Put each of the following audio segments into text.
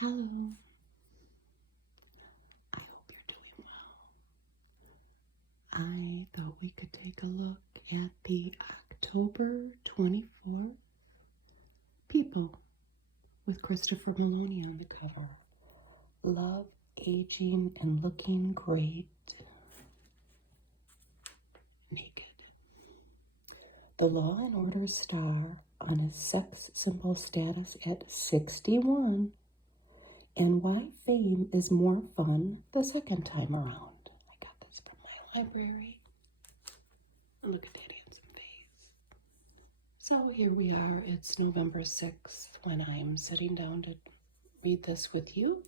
Hello. I hope you're doing well. I thought we could take a look at the October 24th People with Christopher Meloni on the cover. Love, aging, and looking great. Naked. The Law and Order star on his sex symbol status at 61. And why fame is more fun the second time around. I got this from my library. Look at that handsome face. So here we are. It's November 6th when I'm sitting down to read this with you.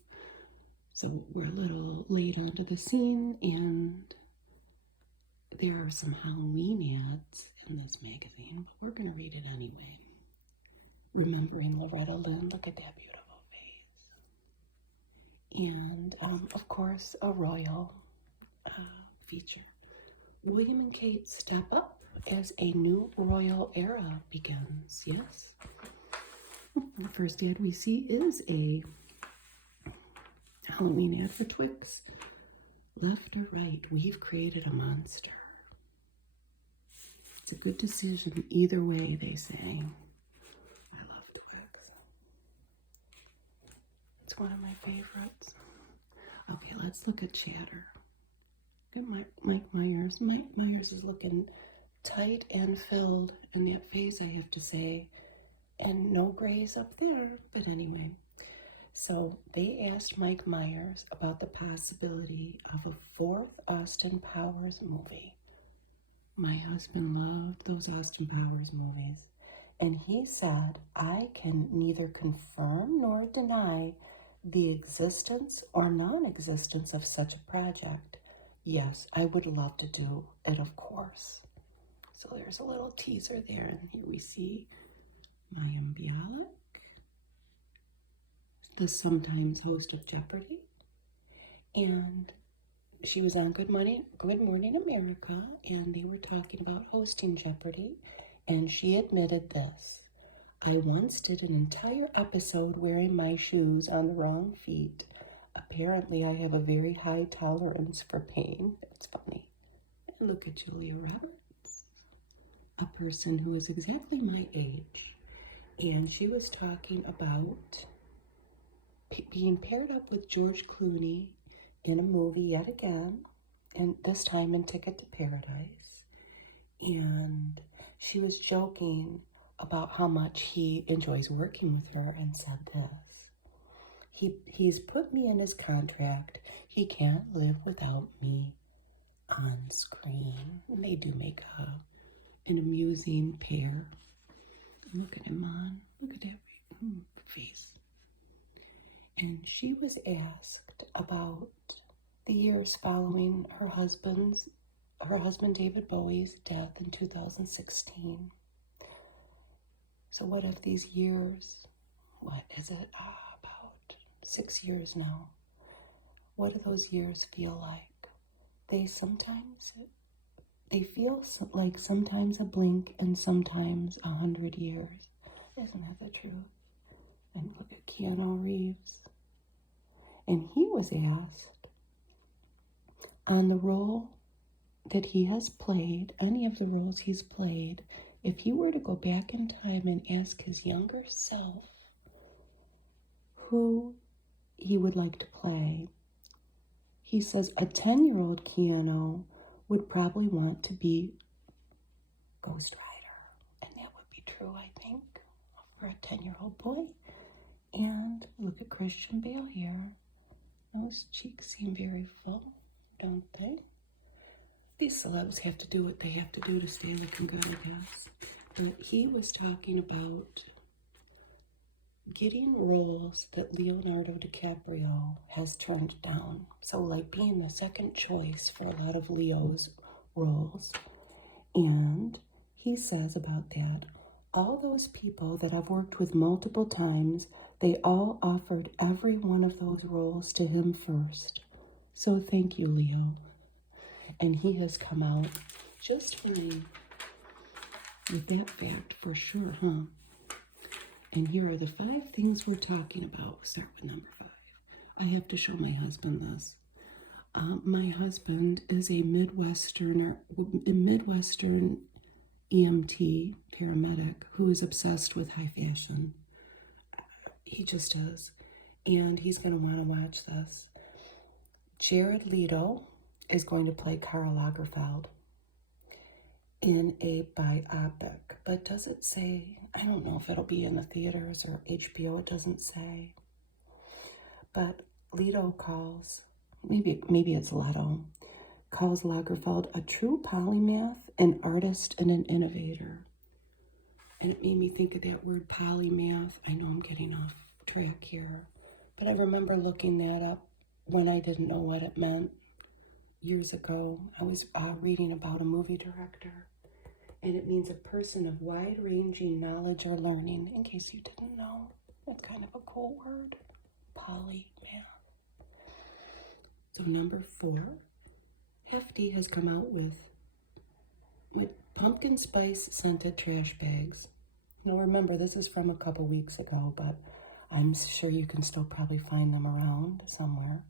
So we're a little late onto the scene, and there are some Halloween ads in this magazine, but we're going to read it anyway. Remembering Loretta Lynn. Look at that beautiful face. And, of course, a royal feature. William and Kate step up as a new royal era begins. Yes? The first ad we see is a Halloween ad for Twix. Left or right, we've created a monster. It's a good decision either way, they say. I love Twix. It's one of my favorites. Okay, let's look at chatter. Look at Mike Myers. Mike Myers is looking tight and filled in that face, I have to say. And no grays up there. But anyway, so they asked Mike Myers about the possibility of a fourth Austin Powers movie. My husband loved those Austin Powers movies. And he said, I can neither confirm nor deny the existence or non-existence of such a project. Yes, I would love to do it, of course. So there's a little teaser there, and here we see Mayim Bialik, the sometimes host of Jeopardy, and she was on Good Morning America, and they were talking about hosting Jeopardy, and she admitted this. I once did an entire episode wearing my shoes on the wrong feet. Apparently, I have a very high tolerance for pain. It's funny. And look at Julia Roberts, a person who is exactly my age. And she was talking about being paired up with George Clooney in a movie yet again, and this time in Ticket to Paradise. And she was joking about how much he enjoys working with her and said this. He's put me in his contract. He can't live without me on screen. And they do make an amusing pair. Look at him on. Look at that face. And she was asked about the years following her husband David Bowie's death in 2016. So what if these years, what is it, about 6 years now, what do those years feel like? They feel like sometimes a blink and sometimes 100 years. Isn't that the truth? And look at Keanu Reeves. And he was asked on the role that he has played, any of the roles he's played, if he were to go back in time and ask his younger self who he would like to play, he says a 10-year-old Keanu would probably want to be Ghost Rider. And that would be true, I think, for a 10-year-old boy. And look at Christian Bale here. Those cheeks seem very full, don't they? These celebs have to do what they have to do to stay looking good, I guess. But he was talking about getting roles that Leonardo DiCaprio has turned down. So like being the second choice for a lot of Leo's roles. And he says about that, all those people that I've worked with multiple times, they all offered every one of those roles to him first. So thank you, Leo. And he has come out just fine with that fact for sure, huh? And here are the 5 things we're talking about. We'll start with number 5. I have to show my husband this. My husband is a Midwestern EMT paramedic who is obsessed with high fashion. He just is. And he's going to want to watch this. Jared Leto is going to play Karl Lagerfeld in a biopic. But does it say? I don't know if it'll be in the theaters or HBO. It doesn't say. But Leto calls, maybe it's Leto, calls Lagerfeld a true polymath, an artist, and an innovator. And it made me think of that word polymath. I know I'm getting off track here, but I remember looking that up when I didn't know what it meant years ago. I was reading about a movie director, and it means a person of wide-ranging knowledge or learning, in case you didn't know. It's kind of a cool word, polymath. So number 4, Hefty has come out with pumpkin spice scented trash bags. Now remember, this is from a couple weeks ago, but I'm sure you can still probably find them around somewhere.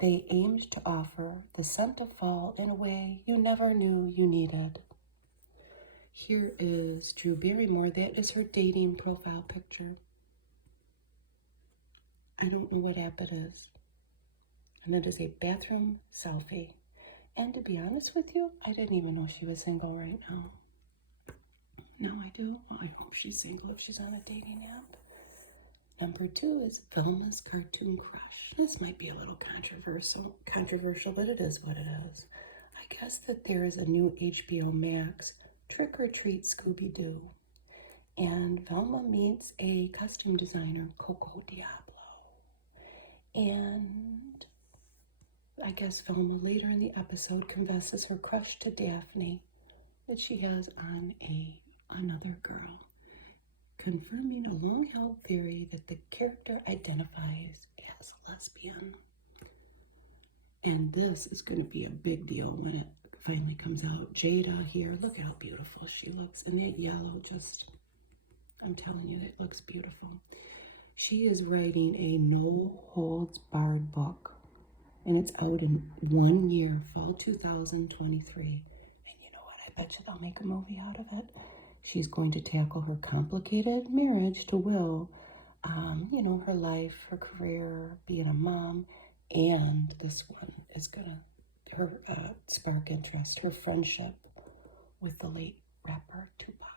They aimed to offer the scent of fall in a way you never knew you needed. Here is Drew Barrymore. That is her dating profile picture. I don't know what app it is. And it is a bathroom selfie. And to be honest with you, I didn't even know she was single right now. Now I do. Well, I hope she's single if she's on a dating app. Number 2 is Velma's Cartoon Crush. This might be a little controversial, but it is what it is. I guess that there is a new HBO Max Trick or Treat Scooby-Doo. And Velma meets a costume designer, Coco Diablo. And I guess Velma later in the episode confesses her crush to Daphne that she has on another girl, confirming a long-held theory that the character identifies as a lesbian. And this is going to be a big deal when it finally comes out. Jada here, look at how beautiful she looks. And that yellow I'm telling you, it looks beautiful. She is writing a no-holds-barred book. And it's out in 1 year, fall 2023. And you know what? I bet you they'll make a movie out of it. She's going to tackle her complicated marriage to Will, her life, her career, being a mom, and this one is her spark interest, her friendship with the late rapper Tupac.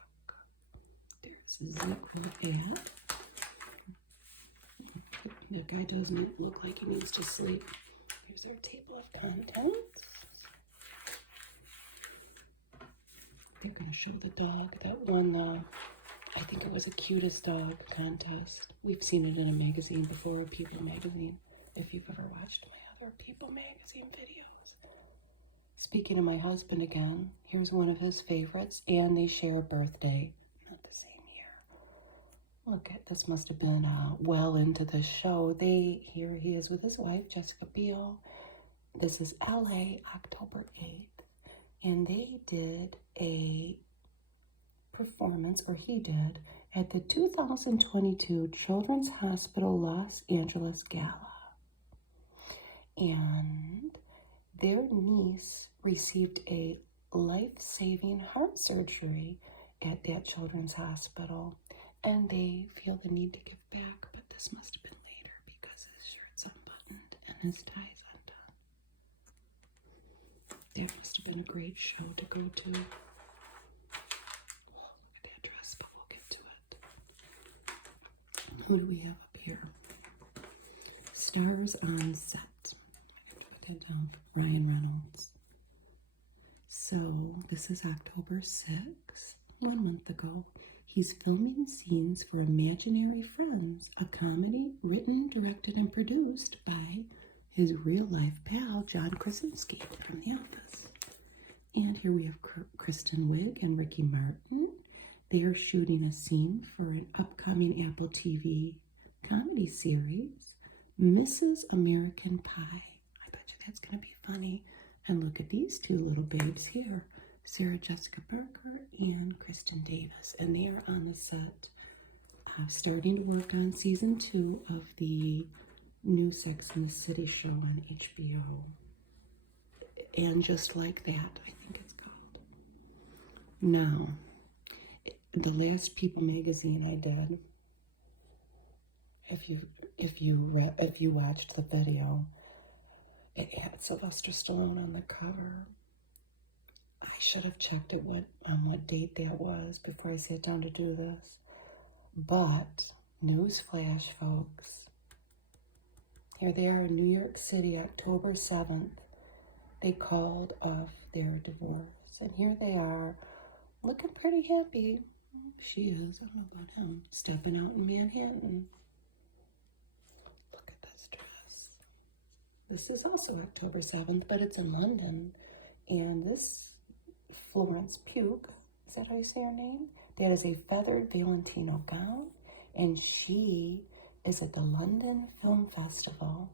There's a zip of that. That guy doesn't look like he needs to sleep. Here's our table of contents. They're going to show the dog that won I think it was a cutest dog contest. We've seen it in a magazine before, People magazine, if you've ever watched my other People magazine videos. Speaking of my husband again, here's one of his favorites, and they share a birthday, not the same year. Look at this, must have been well into the show. Here he is with his wife, Jessica Biel. This is LA, October 8th. And they did a performance, or he did, at the 2022 Children's Hospital Los Angeles Gala. And their niece received a life-saving heart surgery at that children's hospital. And they feel the need to give back, but this must have been later because his shirt's unbuttoned and his tie's undone. That must have been a great show to go to. Oh, look at that dress, but we'll get to it. Who do we have up here? Stars on set. I have to put that down. Ryan Reynolds. So this is October 6th, 1 month ago. He's filming scenes for Imaginary Friends, a comedy written, directed, and produced by his real-life pal, John Krasinski from The Office. And here we have Kristen Wiig and Ricky Martin. They are shooting a scene for an upcoming Apple TV comedy series, Mrs. American Pie. I bet you that's going to be funny. And look at these two little babes here. Sarah Jessica Parker and Kristen Davis, and they are on the set starting to work on season 2 of the new Sex and the City show on HBO. And Just Like That, I think it's called. Now, the last People magazine I did, if you watched the video, it had Sylvester Stallone on the cover. I should have checked it on what date that was before I sat down to do this. But newsflash, folks. Here they are in New York City, October 7th. They called off their divorce, and here they are, looking pretty happy. She is. I don't know about him. Stepping out in Manhattan. Look at this dress. This is also October 7th, but it's in London. And this Florence Pugh, is that how you say her name? That is a feathered Valentino gown, and she is at the London Film Festival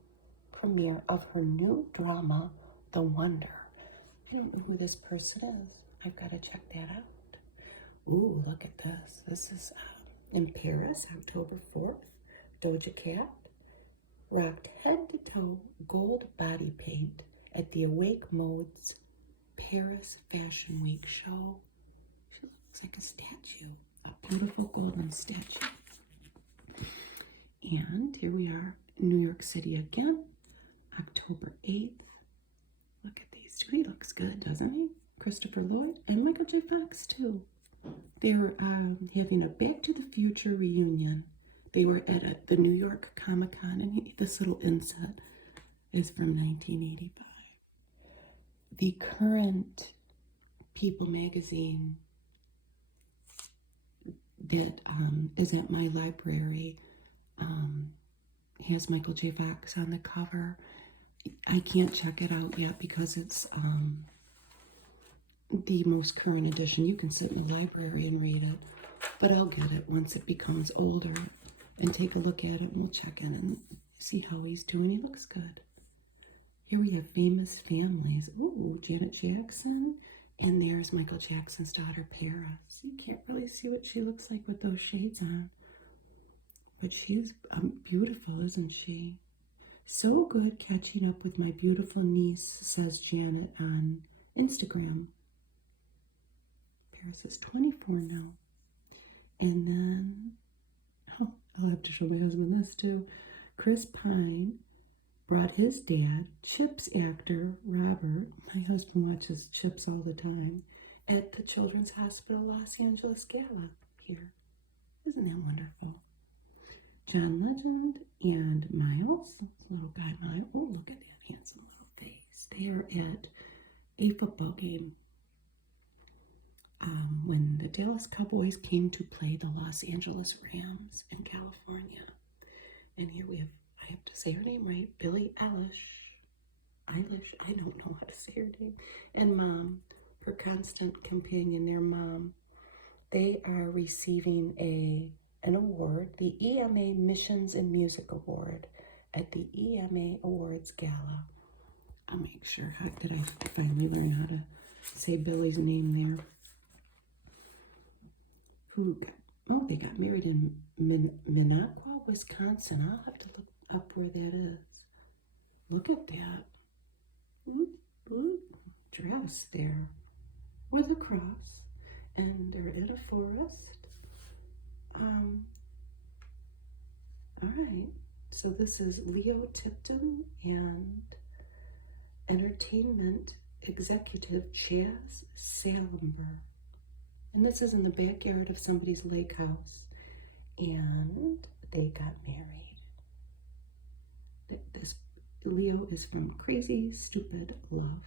premiere of her new drama, The Wonder. I don't know who this person is. I've got to check that out. Ooh, look at this. This is in Paris, October 4th. Doja Cat rocked head to toe gold body paint at the Awake Modes Paris Fashion Week show. She looks like a statue, a beautiful golden statue. And here we are in New York City again, October 8th. Look at these two. He looks good, doesn't he? Christopher Lloyd and Michael J. Fox, too. They're having a Back to the Future reunion. They were at the New York Comic-Con, and this little inset is from 1985. The current People magazine that is at my library has Michael J. Fox on the cover. I can't check it out yet because it's the most current edition. You can sit in the library and read it, but I'll get it once it becomes older and take a look at it, and we'll check in and see how he's doing. He looks good. Here we have Famous Families. Ooh, Janet Jackson, and there's Michael Jackson's daughter, Paris. You can't really see what she looks like with those shades on, but she's beautiful, isn't she? So good catching up with my beautiful niece, says Janet on Instagram. Paris is 24 now. And then, I'll have to show my husband this too. Chris Pine brought his dad, Chips actor Robert, my husband watches Chips all the time, at the Children's Hospital Los Angeles Gala here. Isn't that wonderful? John Legend and Miles, little guy Miles. Oh, look at that handsome little face. They are at a football game when the Dallas Cowboys came to play the Los Angeles Rams in California. And here we have, I have to say her name right, Billie Eilish. I don't know how to say her name. And Mom, her constant companion, their mom. They are receiving an award, the EMA Missions and Music Award, at the EMA Awards Gala. I'll make sure that I finally learn how to say Billie's name there. They got married in Minocqua, Wisconsin. I'll have to look up where that is. Look at that. Dress there with a cross, and they're in a forest. All right, so this is Leo Tipton and entertainment executive Chaz Salember. And this is in the backyard of somebody's lake house. And they got married. This Leo is from Crazy Stupid Love.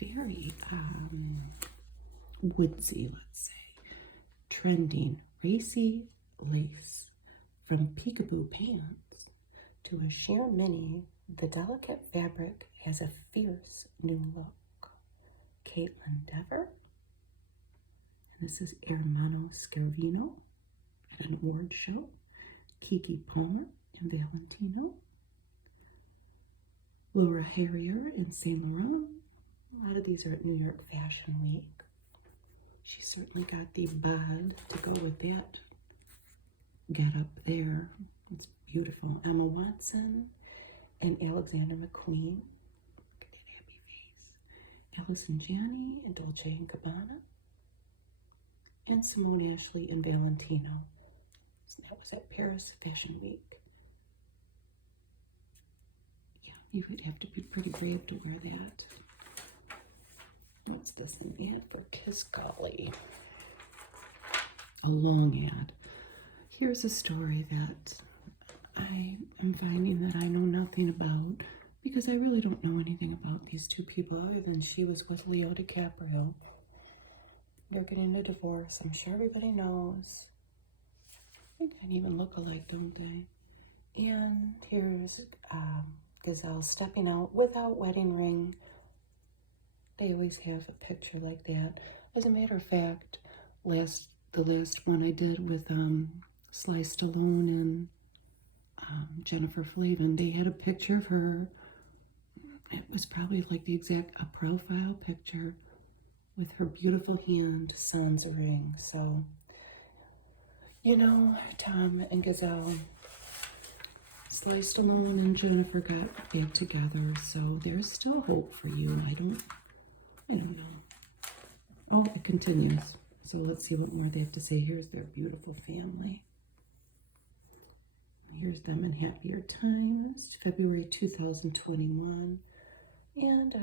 Very woodsy, let's say. Trending racy lace from peekaboo pants to a sheer mini. The delicate fabric has a fierce new look. Caitlin Dever. And this is Hermano Scarvino at an award show. Kiki Palmer and Valentino. Laura Harrier and Saint Laurent. A lot of these are at New York Fashion Week. She certainly got the bod to go with that get up there. It's beautiful. Emma Watson and Alexander McQueen. Look at that happy face. Allison Janney and Dolce & Gabbana. And Simone Ashley and Valentino. So that was at Paris Fashion Week. Yeah, you would have to be pretty brave to wear that. What's this, an ad for Kiss Golly? A long ad. Here's a story that I am finding that I know nothing about, because I really don't know anything about these two people other than she was with Leo DiCaprio. They're getting a divorce. I'm sure everybody knows. They kind of even look alike, don't they? And here's Gazelle stepping out without wedding ring. They always have a picture like that. As a matter of fact, the last one I did with Sly Stallone and Jennifer Flavin, they had a picture of her. It was probably like a profile picture with her beautiful hand sans a ring. So, you know, Tom and Gazelle, Sly Stallone and Jennifer got back together, so there's still hope for you. I don't know. Oh, it continues. So let's see what more they have to say. Here's their beautiful family. Here's them in happier times, February 2021. And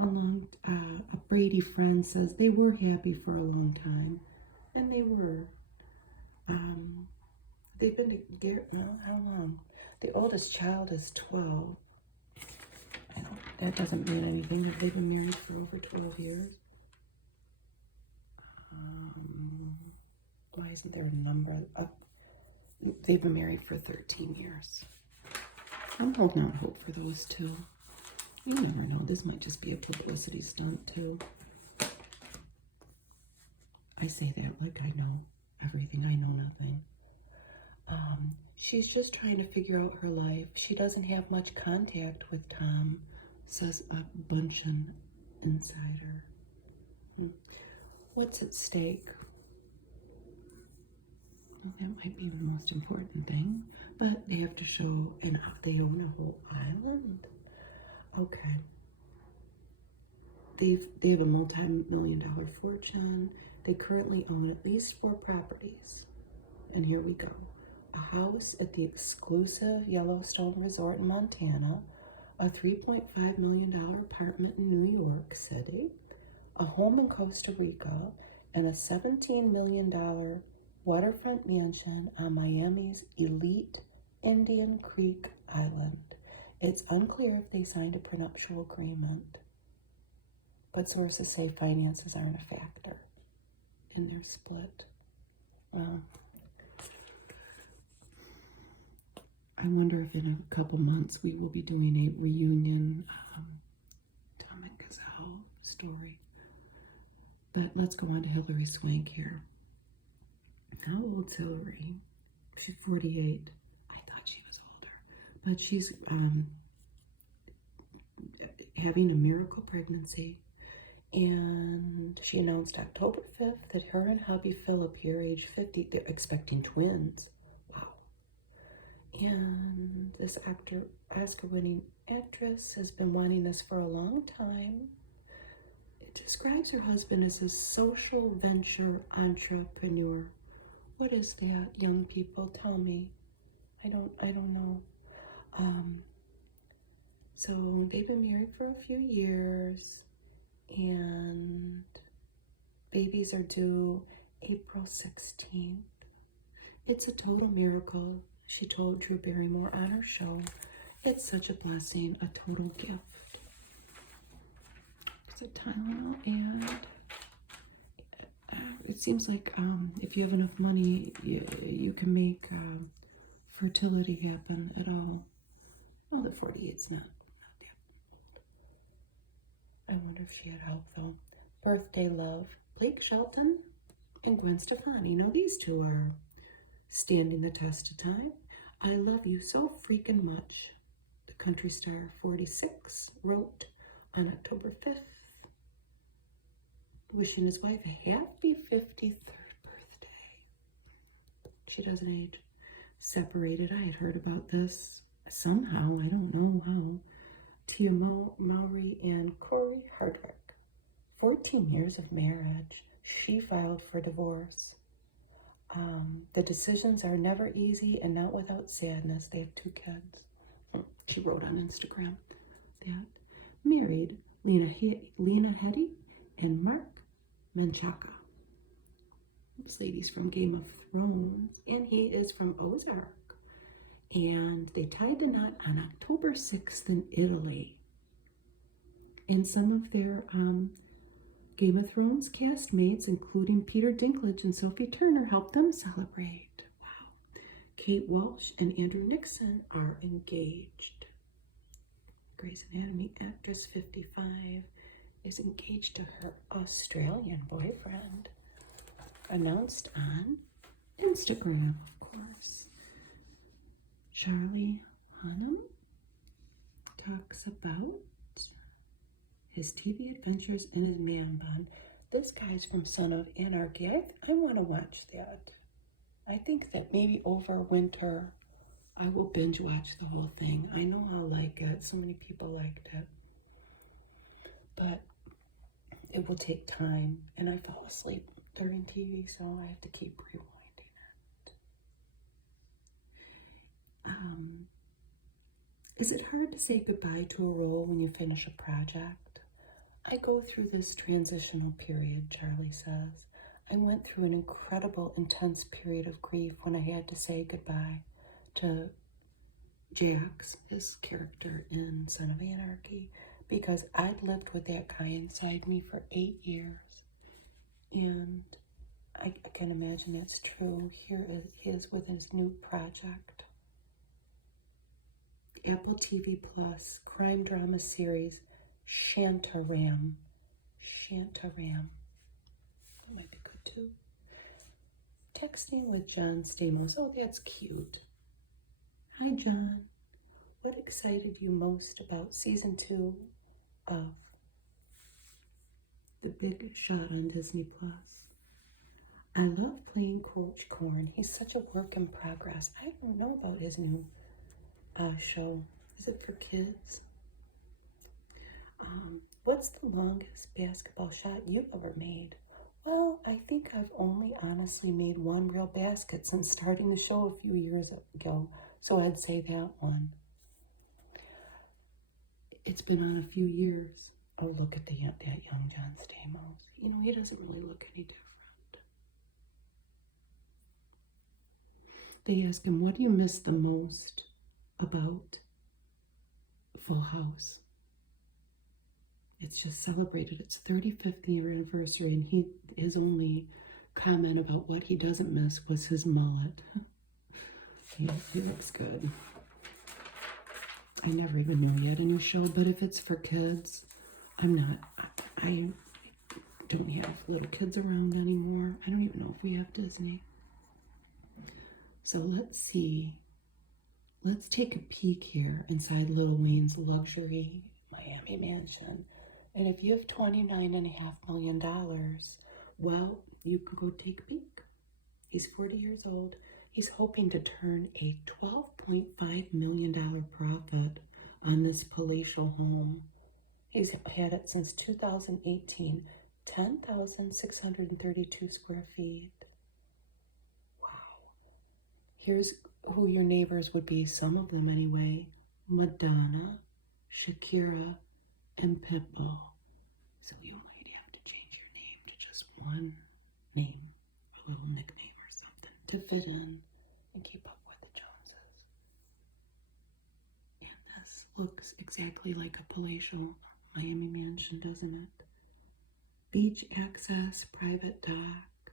a Brady friend says they were happy for a long time. And they were. They've been together, how long? The oldest child is 12. That doesn't mean anything. They've been married for over 12 years. Why isn't there a number up? They've been married for 13 years. I'm holding out hope for those two. You never know. This might just be a publicity stunt, too. I say that like I know everything. I know nothing. She's just trying to figure out her life. She doesn't have much contact with Tom, says a Bunchen insider. What's at stake? Well, that might be the most important thing, but they have to show, and they own a whole island. Okay. They have a multi-million-dollar fortune. They currently own at least 4 properties. And here we go. A house at the exclusive Yellowstone Resort in Montana, a $3.5 million apartment in New York City, a home in Costa Rica, and a $17 million waterfront mansion on Miami's elite Indian Creek Island. It's unclear if they signed a prenuptial agreement, but sources say finances aren't a factor in their split. I wonder if in a couple months we will be doing a reunion Tom and Gazelle story. But let's go on to Hillary Swank here. How old's Hillary? She's 48. I thought she was older. But she's having a miracle pregnancy. And she announced October 5th that her and hubby Philip here, age 50, they're expecting twins. Wow. And this Oscar-winning actress has been wanting this for a long time. It describes her husband as a social venture entrepreneur. What is that, young people? Tell me. I don't know. So they've been married for a few years, and babies are due April 16th. It's a total miracle, she told Drew Barrymore on her show. It's such a blessing, a total gift. It's a Tylenol ad. It seems like if you have enough money, you can make fertility happen at all. No, the 48's not that old. I wonder if she had help, though. Birthday love. Blake Shelton and Gwen Stefani. Now, these two are standing the test of time. I love you so freaking much, the country star 46 wrote on October 5th. wishing his wife a happy 53rd birthday. She doesn't age. Separated. I had heard about this somehow. I don't know how. Tia Mowry and Corey Hardwick. 14 years of marriage. She filed for divorce. The decisions are never easy and not without sadness. They have 2 kids. She wrote on Instagram that. Married Lena Headey and Mark Menchaca. This lady's from Game of Thrones, and he is from Ozark. And they tied the knot on October 6th in Italy. And some of their Game of Thrones castmates, including Peter Dinklage and Sophie Turner, helped them celebrate. Wow. Kate Walsh and Andrew Nixon are engaged. Grey's Anatomy actress 55 is engaged to her Australian boyfriend. Announced on Instagram, of course. Charlie Hunnam talks about his TV adventures and his man bun. This guy's from Son of Anarchy. I want to watch that. I think that maybe over winter I will binge watch the whole thing. I know I'll like it. So many people liked it. But it will take time, and I fall asleep during TV, so I have to keep rewinding it. Is it hard to say goodbye to a role when you finish a project? I go through this transitional period, Charlie says. I went through an incredible, intense period of grief when I had to say goodbye to Jax, his character in Son of Anarchy, because I'd lived with that guy inside me for 8 years. And I can imagine that's true. Here he is with his new project. Apple TV Plus crime drama series Shantaram. Shantaram. That might be good too. Texting with John Stamos. Oh, that's cute. Hi, John. What excited you most about season 2 of The Big Shot on Disney Plus? I love playing Coach Corn. He's such a work in progress. I don't know about his new show. Is it for kids? What's the longest basketball shot you've ever made? Well, I think I've only honestly made one real basket since starting the show a few years ago, so I'd say that one. It's been on a few years. Oh, look at that young John Stamos. You know, he doesn't really look any different. They ask him, what do you miss the most about Full House? It's just celebrated its 35th year anniversary, and his only comment about what he doesn't miss was his mullet. He looks good. I never even knew he had a new show, but if it's for kids, I don't have little kids around anymore. I don't even know if we have Disney. So let's see. Let's take a peek here inside Lil Wayne's luxury Miami mansion. And if you have $29.5 million, well, you can go take a peek. He's 40 years old. He's hoping to turn a $12.5 million profit on this palatial home. He's had it since 2018, 10,632 square feet. Wow. Here's who your neighbors would be, some of them anyway. Madonna, Shakira, and Pitbull. So you only have to change your name to just one name, a little nickname or something, to fit in and keep up with the Joneses. And this looks exactly like a palatial Miami mansion, doesn't it? Beach access, private dock,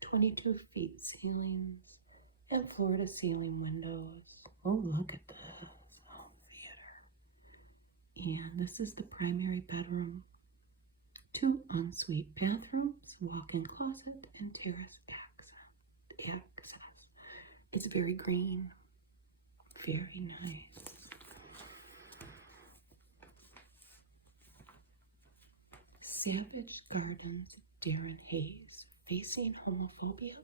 22 feet ceilings, and floor-to-ceiling windows. Oh, look at this. Oh, theater. And this is the primary bedroom. 2 ensuite bathrooms, walk-in closet, and terrace access. It's very green. Very nice. Savage Gardens, Darren Hayes, facing homophobia,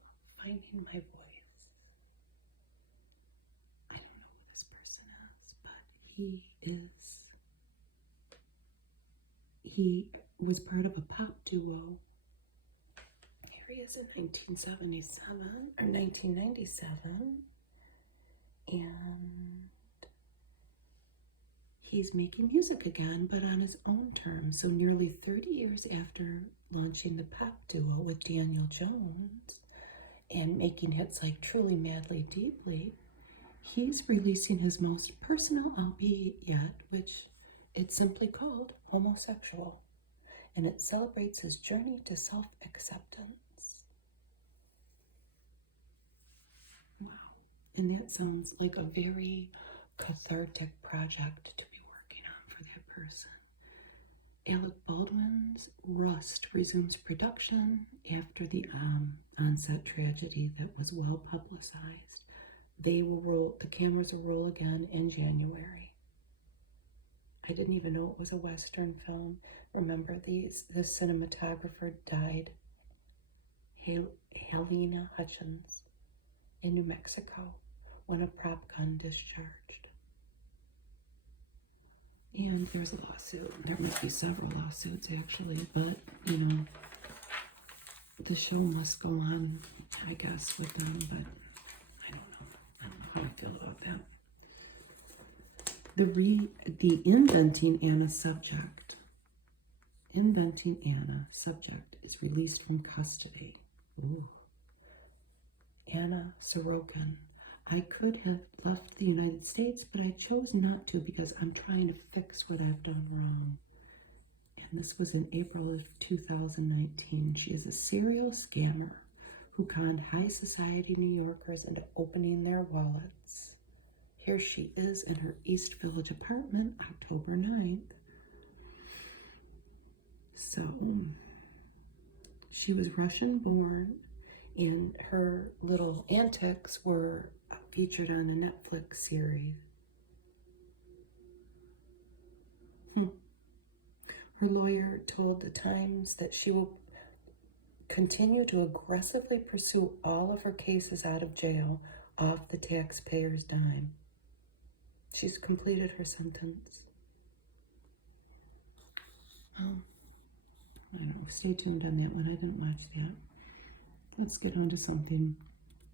finding my voice. I don't know who this person is, but he was part of a pop duo. Here he is in 1977 or 1997, and he's making music again, but on his own terms. So nearly 30 years after launching the pop duo with Daniel Jones and making hits like Truly, Madly, Deeply, he's releasing his most personal LP yet, which it's simply called Homosexual, and it celebrates his journey to self-acceptance. Wow. And that sounds like a very cathartic project to be working on for that person. Alec Baldwin's Rust resumes production after the on-set tragedy that was well publicized. The cameras will roll again in January. I didn't even know it was a Western film. Remember, the cinematographer died, Helena Hutchins, in New Mexico when a prop gun discharged. And there's a lawsuit. There must be several lawsuits, actually, but, the show must go on, I guess, with them, but I don't know how I feel about that. The Inventing Anna subject is released from custody. Ooh. Anna Sorokin. I could have left the United States, but I chose not to because I'm trying to fix what I've done wrong. And this was in April of 2019. She is a serial scammer who conned high society New Yorkers into opening their wallets. Here she is in her East Village apartment, October 9th. So, she was Russian born, and her little antics were featured on a Netflix series. Her lawyer told the Times that she will continue to aggressively pursue all of her cases out of jail off the taxpayer's dime. She's completed her sentence. Oh, I don't know. Stay tuned on that one. I didn't watch that. Let's get on to something.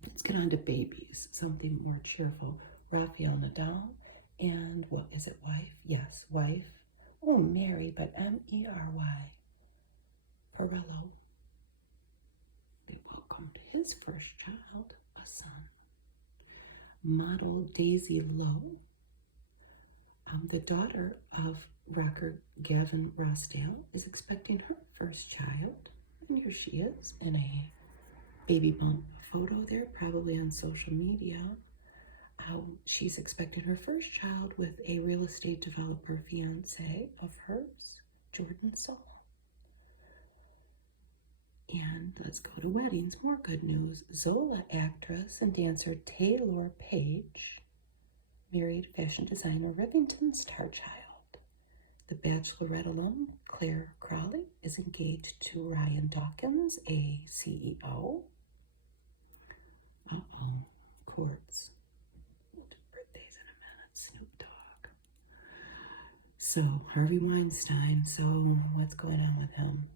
Let's get on to babies. Something more cheerful. Rafael Nadal and what is it? Wife? Yes, wife. Oh, Mary, but Mary. Perello. They welcomed his first child, a son. Model Daisy Lowe. The daughter of rocker Gavin Rossdale is expecting her first child. And here she is in a baby bump photo there, probably on social media. She's expecting her first child with a real estate developer fiance of hers, Jordan Solo. And let's go to weddings. More good news. Zola actress and dancer Taylor Page married fashion designer Rivington Starchild. The Bachelorette alum Claire Crowley is engaged to Ryan Dawkins, a CEO. Courts. We'll do birthdays in a minute. Snoop Dogg. So, Harvey Weinstein. So, what's going on with him?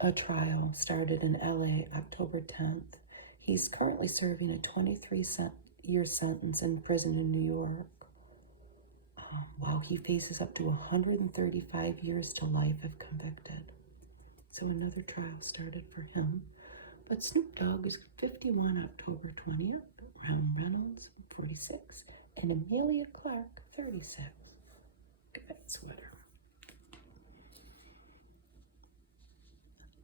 A trial started in LA October 10th. He's currently serving a 23-year sentence in prison in New York. While he faces up to 135 years to life if convicted. So another trial started for him. But Snoop Dogg is 51 October 20th, Ryan Reynolds 46, and Amelia Clark 36. Look at that sweater.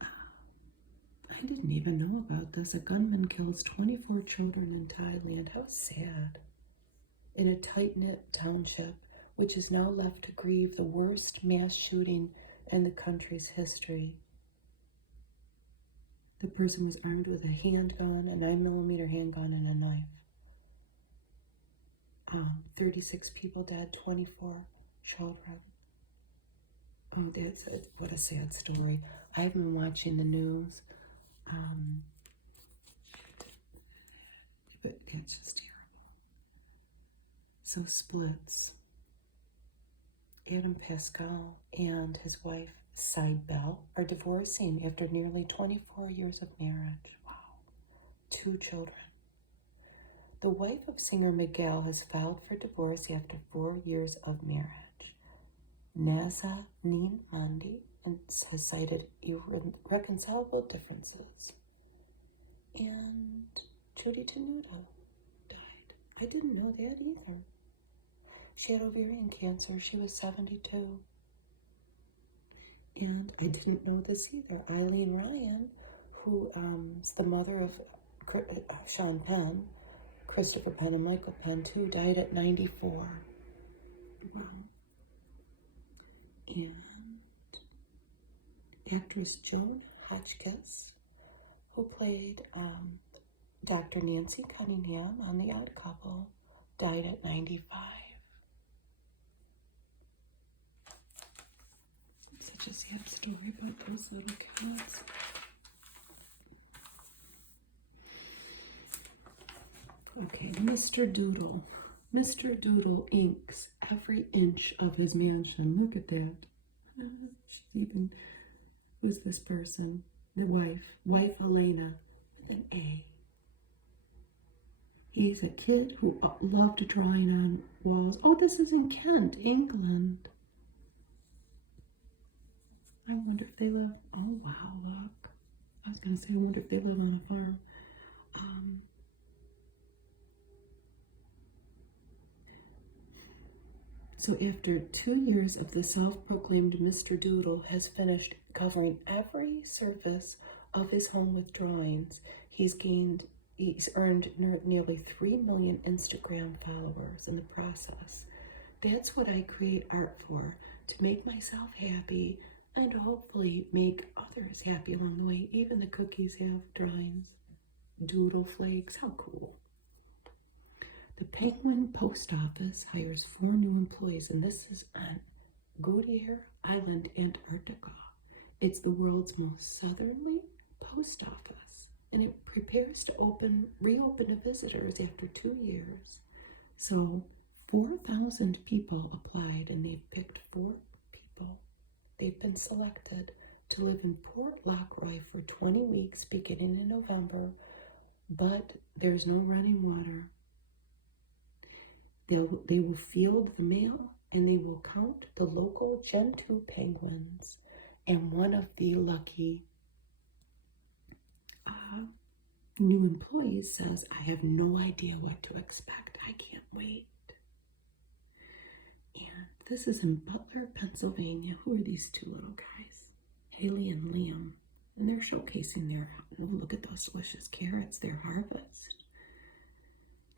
I didn't even know about this. A gunman kills 24 children in Thailand. How sad. In a tight-knit township, which is now left to grieve the worst mass shooting in the country's history. The person was armed with a handgun, a 9mm handgun, and a knife. 36 people dead, 24 children. Oh, what a sad story. I've been watching the news. But that's just terrible. So splits. Adam Pascal and his wife, Bell, are divorcing after nearly 24 years of marriage. Wow. 2 children. The wife of singer Miguel has filed for divorce after 4 years of marriage. Nazanin Mandi has cited irreconcilable differences. And Judy Tenuta died. I didn't know that either. She had ovarian cancer. She was 72. And I didn't know this either. Eileen Ryan, who is the mother of Sean Penn, Christopher Penn and Michael Penn, too, died at 94. Wow. And actress Joan Hotchkiss, who played Dr. Nancy Cunningham on The Odd Couple, died at 95. Such a sad story about those little cats. Okay, Mr. Doodle. Mr. Doodle inks every inch of his mansion. Look at that. Who's this person? The wife Elena, with an A. He's a kid who loved drawing on walls. Oh, this is in Kent, England. I wonder if they live, oh wow, look. I was going to say, I wonder if they live on a farm. So after 2 years of the self-proclaimed Mr. Doodle has finished covering every surface of his home with drawings, he's earned nearly 3 million Instagram followers in the process. That's what I create art for, to make myself happy and hopefully make others happy along the way. Even the cookies have drawings. Doodle flakes, how cool. The Penguin Post Office hires 4 new employees, and this is on Goodyear Island, Antarctica. It's the world's most southerly post office, and it prepares to reopen to visitors after 2 years. So 4,000 people applied, and they've picked 4 people. They've been selected to live in Port Lockroy for 20 weeks beginning in November, but there's no running water. They will field the mail, and they will count the local Gen 2 penguins. And one of the lucky new employees says, I have no idea what to expect. I can't wait. And this is in Butler, Pennsylvania. Who are these 2 little guys? Haley and Liam. And they're showcasing look at those delicious carrots, their harvest.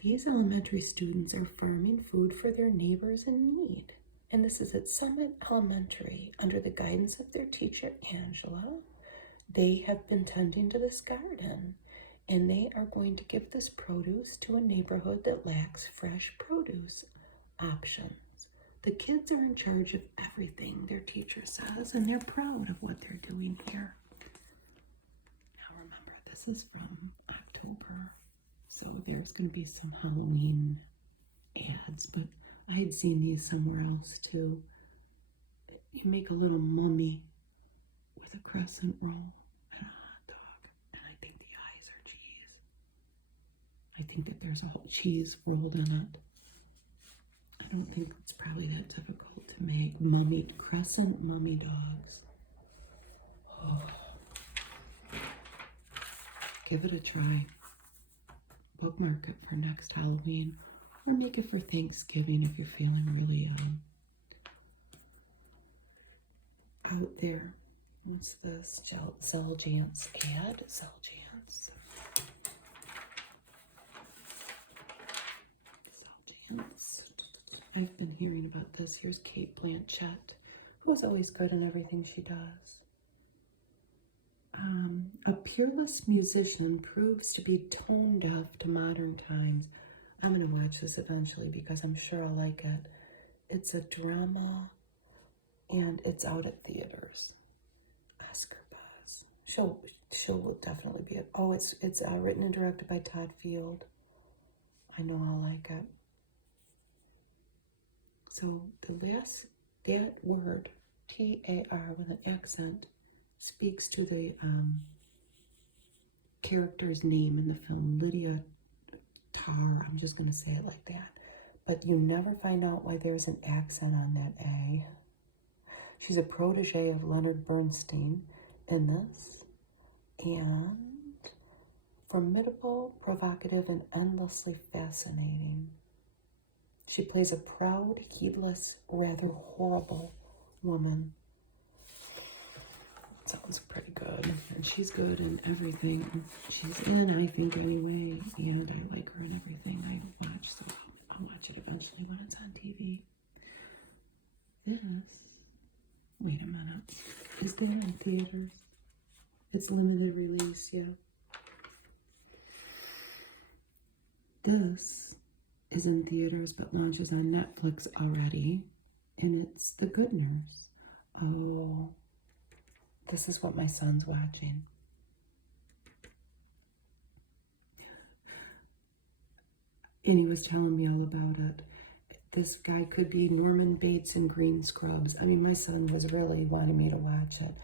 These elementary students are farming food for their neighbors in need. And this is at Summit Elementary. Under the guidance of their teacher, Angela, they have been tending to this garden. And they are going to give this produce to a neighborhood that lacks fresh produce options. The kids are in charge of everything, their teacher says, and they're proud of what they're doing here. Now remember, this is from October. So there's going to be some Halloween ads, but I had seen these somewhere else too. You make a little mummy with a crescent roll and a hot dog, and I think the eyes are cheese. I think that there's a whole cheese rolled in it. I don't think it's probably that difficult to make crescent mummy dogs. Oh. Give it a try. Bookmark it for next Halloween, or make it for Thanksgiving if you're feeling really out there. What's this? Zeljance ad? Zeljance. I've been hearing about this. Here's Kate Blanchett, who is always good in everything she does. A peerless musician proves to be tone deaf to modern times. I'm going to watch this eventually because I'm sure I'll like it. It's a drama and it's out at theaters. Oscar Buzz. She'll definitely be it. Oh, it's written and directed by Todd Field. I know I'll like it. So that word, T-A-R, with an accent, speaks to the character's name in the film, Lydia Tarr. I'm just going to say it like that. But you never find out why there's an accent on that A. She's a protege of Leonard Bernstein in this. And formidable, provocative, and endlessly fascinating. She plays a proud, heedless, rather horrible woman. Sounds pretty good. And she's good in everything she's in, I think, anyway. And I like her in everything I watch, so I'll watch it eventually when it's on TV. Wait a minute. Is there in theaters? It's limited release, yeah. This is in theaters but launches on Netflix already, and it's The Good Nurse. Oh, this is what my son's watching. And he was telling me all about it. This guy could be Norman Bates in Green Scrubs. I mean, my son was really wanting me to watch it.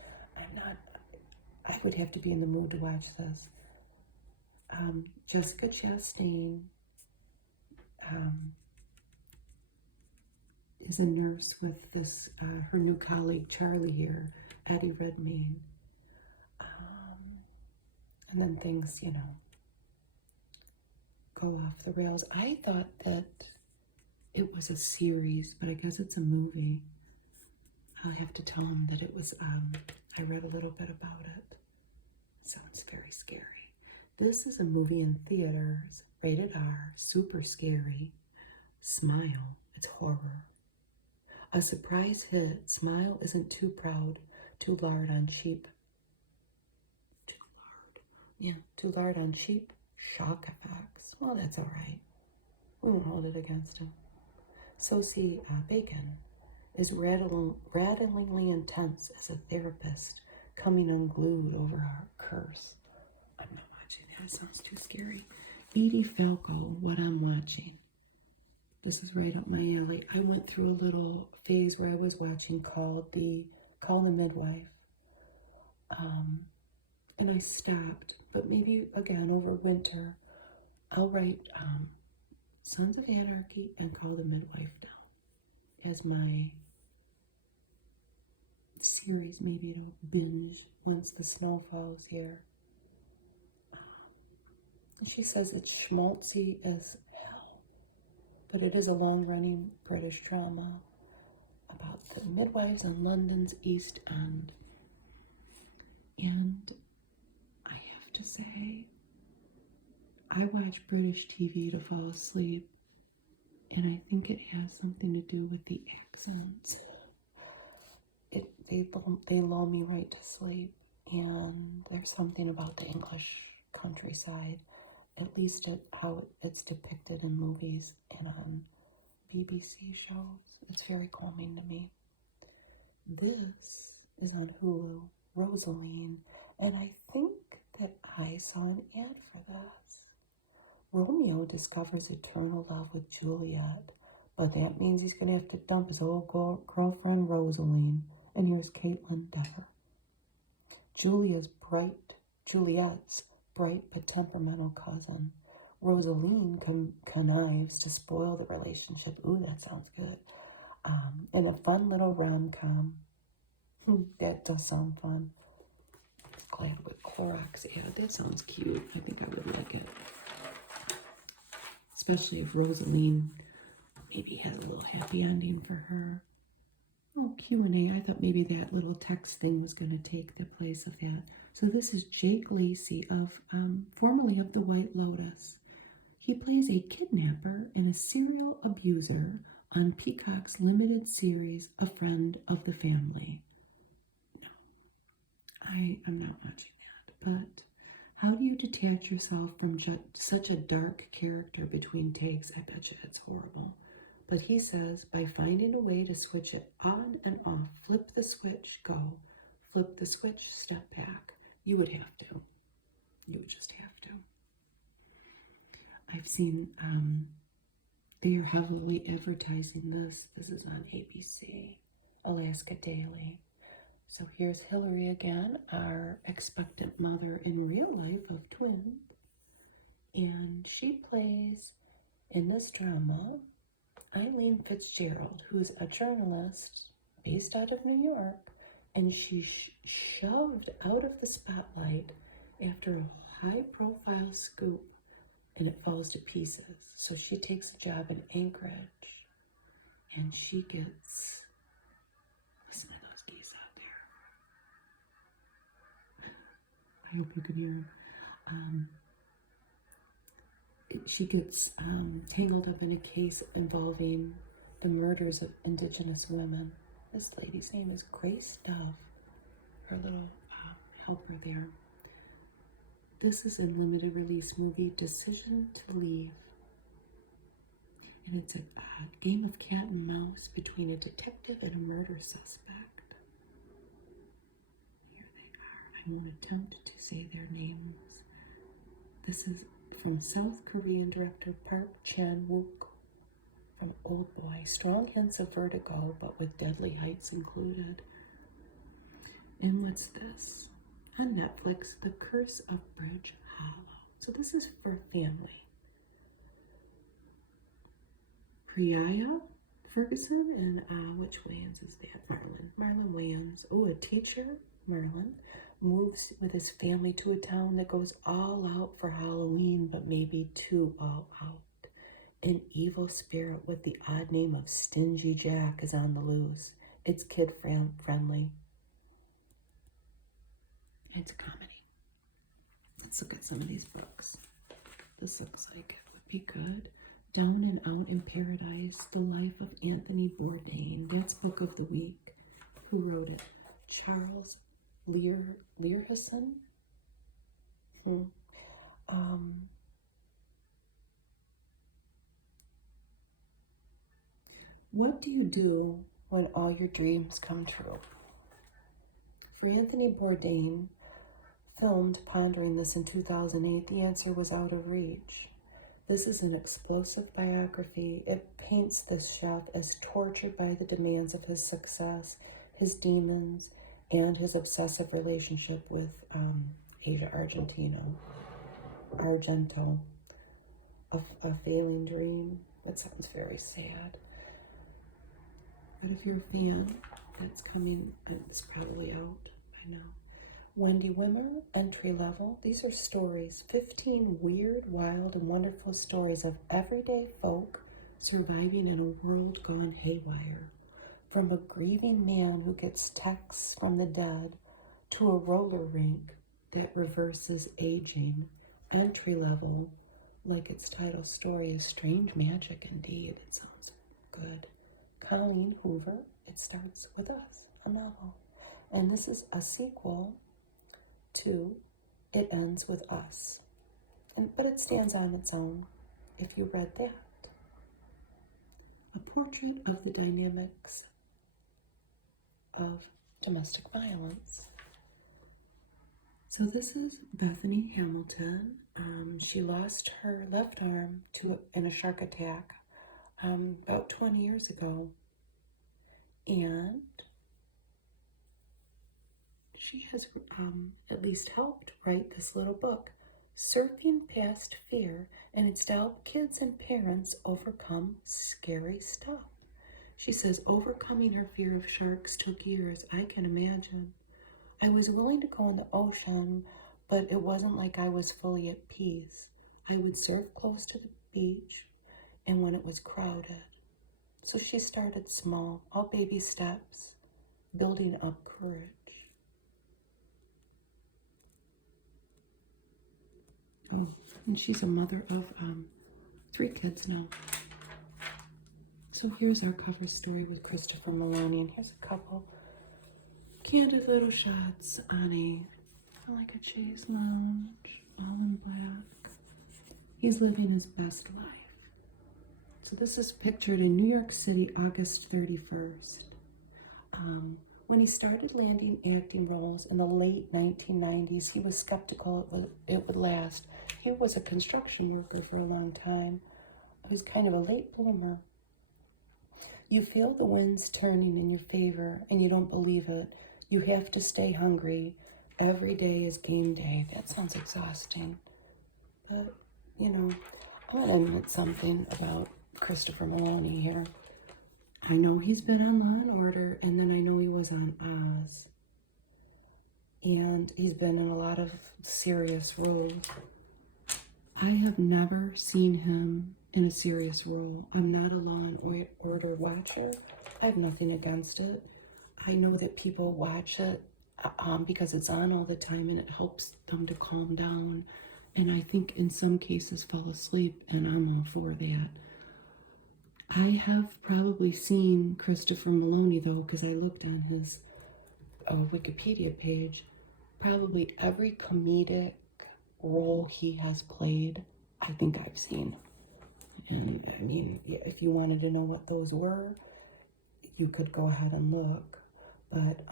I would have to be in the mood to watch this. Jessica Chastain is a nurse with this, her new colleague, Charlie here, Eddie Redmayne. And then things, go off the rails. I thought that it was a series, but I guess it's a movie. I'll have to tell him that it was, I read a little bit about it. Sounds very scary. This is a movie in theaters, rated R, super scary. Smile, it's horror. A surprise hit, Smile isn't too proud, too lard on cheap. Too lard on cheap shock effects. Well, that's all right. We won't hold it against him. Sosie Bacon is rattlingly intense as a therapist, coming unglued over her curse. I'm not watching that. It sounds too scary. Edie Falco, What I'm Watching. This is right up my alley. I went through a little phase where I was watching Call the Midwife. And I stopped, but maybe again over winter, I'll write Sons of Anarchy and Call the Midwife down as my series, maybe to binge once the snow falls here. She says it's schmaltzy as hell, but it is a long-running British drama about the midwives on London's East End. And I have to say, I watch British TV to fall asleep, and I think it has something to do with the accents. They lull me right to sleep, and there's something about the English countryside, at least how it's depicted in movies and on BBC shows. It's very calming to me. This is on Hulu, Rosaline, and I think that I saw an ad for this. Romeo discovers eternal love with Juliet, but that means he's going to have to dump his old girlfriend Rosaline. And here's Caitlin Dever. Juliet's bright but temperamental cousin. Rosaline connives to spoil the relationship. Ooh, that sounds good. And a fun little rom-com. That does sound fun. Glad with Clorox ad. That sounds cute. I think I would like it. Especially if Rosaline maybe has a little happy ending for her. Oh, Q&A. I thought maybe that little text thing was going to take the place of that. So this is Jake Lacey, formerly of the White Lotus. He plays a kidnapper and a serial abuser on Peacock's limited series, A Friend of the Family. No, I am not watching that. But how do you detach yourself from such a dark character between takes? I bet you it's horrible. But he says, by finding a way to switch it on and off, flip the switch, go. Flip the switch, step back. You would have to. You would just have to. I've seen, they are heavily advertising this. This is on ABC, Alaska Daily. So here's Hillary again, our expectant mother in real life of twins. And she plays, in this drama, Eileen Fitzgerald, who's a journalist based out of New York, and she's shoved out of the spotlight after a high-profile scoop, and it falls to pieces. So she takes a job in Anchorage, and she gets, listen to those geese out there. I hope you can hear them. She gets tangled up in a case involving the murders of Indigenous women. This lady's name is Grace Dove, her little helper there. This is a limited release movie, Decision to Leave. And it's a game of cat and mouse between a detective and a murder suspect. Here they are. I won't attempt to say their names. This is from South Korean director Park Chan-wook from Old Boy. Strong hints of vertigo, but with deadly heights included. And what's this? On Netflix, The Curse of Bridge Hollow. So this is for family. Priya Ferguson and which Wayans is that? Marlon Wayans. Oh, a teacher, Marlon, moves with his family to a town that goes all out for Halloween, but maybe too all out. An evil spirit with the odd name of Stingy Jack is on the loose. It's kid-friendly. It's a comedy. Let's look at some of these books. This looks like it would be good. Down and Out in Paradise, The Life of Anthony Bourdain. That's book of the week. Who wrote it? Charles Learhison. What do you do when all your dreams come true? For Anthony Bourdain, filmed pondering this in 2008, the answer was out of reach. This is an explosive biography. It paints this chef as tortured by the demands of his success, his demons, and his obsessive relationship with Asia Argento, a failing dream. That sounds very sad. But if you're a fan, that's coming, it's probably out by now. Wendy Wimmer, Entry Level. These are stories, 15 weird, wild, and wonderful stories of everyday folk surviving in a world gone haywire. From a grieving man who gets texts from the dead to a roller rink that reverses aging. Entry Level, like its title story, is strange magic indeed. It sounds good. Colleen Hoover, It Starts With Us, a novel. And this is a sequel to It Ends With Us. But it stands on its own if you read that. A portrait of the dynamics of domestic violence. So this is Bethany Hamilton. She lost her left arm in a shark attack about 20 years ago. And she has at least helped write this little book, Surfing Past Fear, and it's to help kids and parents overcome scary stuff. She says, overcoming her fear of sharks took years, I can imagine. I was willing to go in the ocean, but it wasn't like I was fully at peace. I would surf close to the beach, and when it was crowded. So she started small, all baby steps, building up courage. Oh, and she's a mother of 3 kids now. So here's our cover story with Christopher Meloni, and here's a couple candid little shots on a chaise lounge, all in black. He's living his best life. So this is pictured in New York City, August 31st. When he started landing acting roles in the late 1990s, he was skeptical it would last. He was a construction worker for a long time. He was kind of a late bloomer. You feel the winds turning in your favor and you don't believe it. You have to stay hungry. Every day is game day. That sounds exhausting. But, you know, I'm going to admit something about Christopher Meloni here. I know he's been on Law and Order, and then I know he was on Oz. And he's been in a lot of serious roles. I have never seen him in a serious role. I'm not a Law and Order watcher. I have nothing against it. I know that people watch it because it's on all the time and it helps them to calm down. And I think in some cases fall asleep, and I'm all for that. I have probably seen Christopher Meloni, though, because I looked on his Wikipedia page. Probably every comedic role he has played, I think I've seen. And I mean, if you wanted to know what those were, you could go ahead and look. But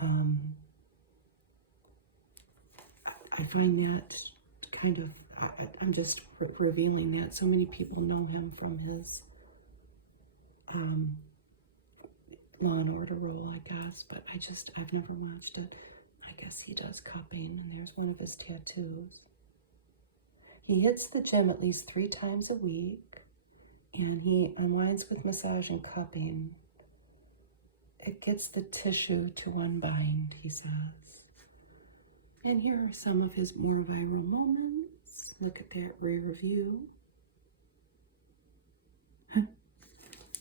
I find that kind of, I'm just revealing that. So many people know him from his Law and Order role, I guess, but I've never watched it. I guess he does cupping, and there's one of his tattoos. He hits the gym at least 3 times a week, and he unwinds with massage and cupping. It gets the tissue to unbind, he says. And here are some of his more viral moments. Look at that rare view.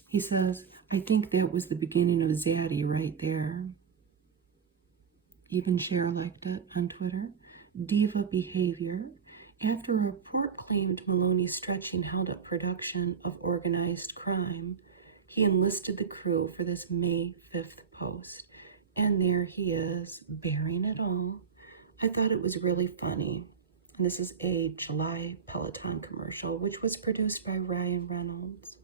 He says, I think that was the beginning of Zaddy right there. Even Cher liked it on Twitter. Diva behavior. After a report claimed Meloni's stretching held up production of organized crime, he enlisted the crew for this May 5th post. And there he is, bearing it all. I thought it was really funny. And this is a July Peloton commercial, which was produced by Ryan Reynolds.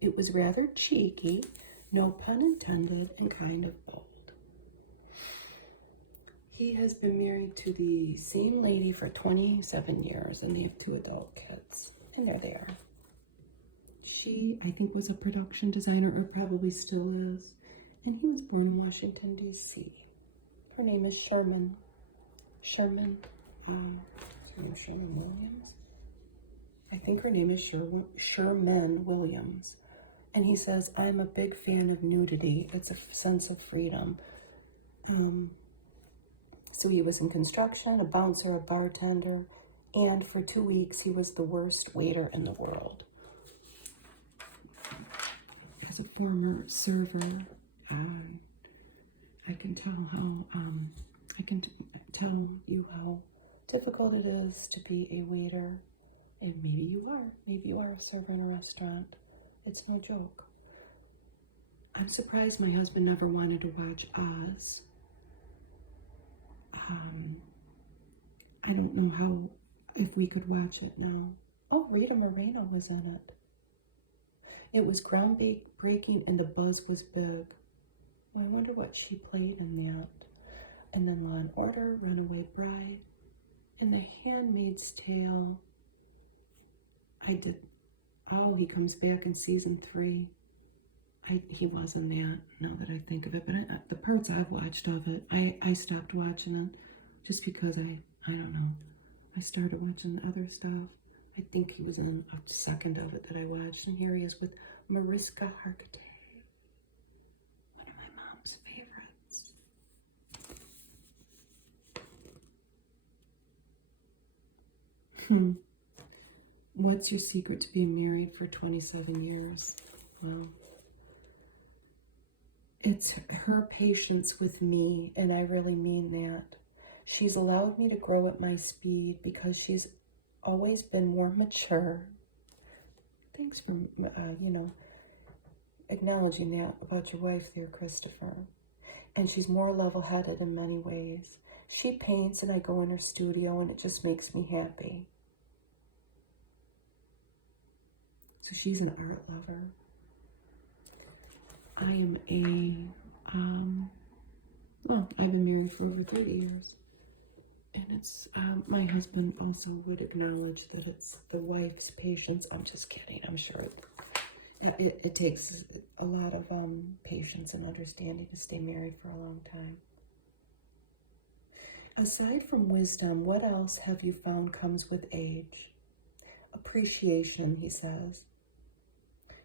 It was rather cheeky, no pun intended, and kind of bold. He has been married to the same lady for 27 years, and they have 2 adult kids, and they're there. She, I think, was a production designer, or probably still is, and he was born in Washington, D.C. Her name is Sherman. Sherman Williams? I think her name is Sherman Williams. And he says, I'm a big fan of nudity. It's a sense of freedom. So he was in construction, a bouncer, a bartender, and for 2 weeks he was the worst waiter in the world. As a former server, I can tell you how difficult it is to be a waiter. And maybe you are a server in a restaurant. It's no joke. I'm surprised my husband never wanted to watch Oz. I don't know if we could watch it now. Oh, Rita Moreno was in it. It was groundbreaking and the buzz was big. Well, I wonder what she played in that. And then Law and Order, Runaway Bride, and The Handmaid's Tale. He comes back in season 3. He was in that, now that I think of it. But the parts I've watched of it, I stopped watching it just because I don't know. I started watching other stuff. I think he was in a second of it that I watched. And here he is with Mariska Hargitay, one of my mom's favorites. What's your secret to being married for 27 years? Well, it's her patience with me, and I really mean that. She's allowed me to grow at my speed because she's always been more mature. Thanks for, acknowledging that about your wife there, Christopher. And she's more level-headed in many ways. She paints, and I go in her studio, and it just makes me happy. So she's an art lover. I am well, I've been married for over 30 years. And it's, my husband also would acknowledge that it's the wife's patience. I'm just kidding. I'm sure it takes a lot of patience and understanding to stay married for a long time. Aside from wisdom, what else have you found comes with age? Appreciation, he says.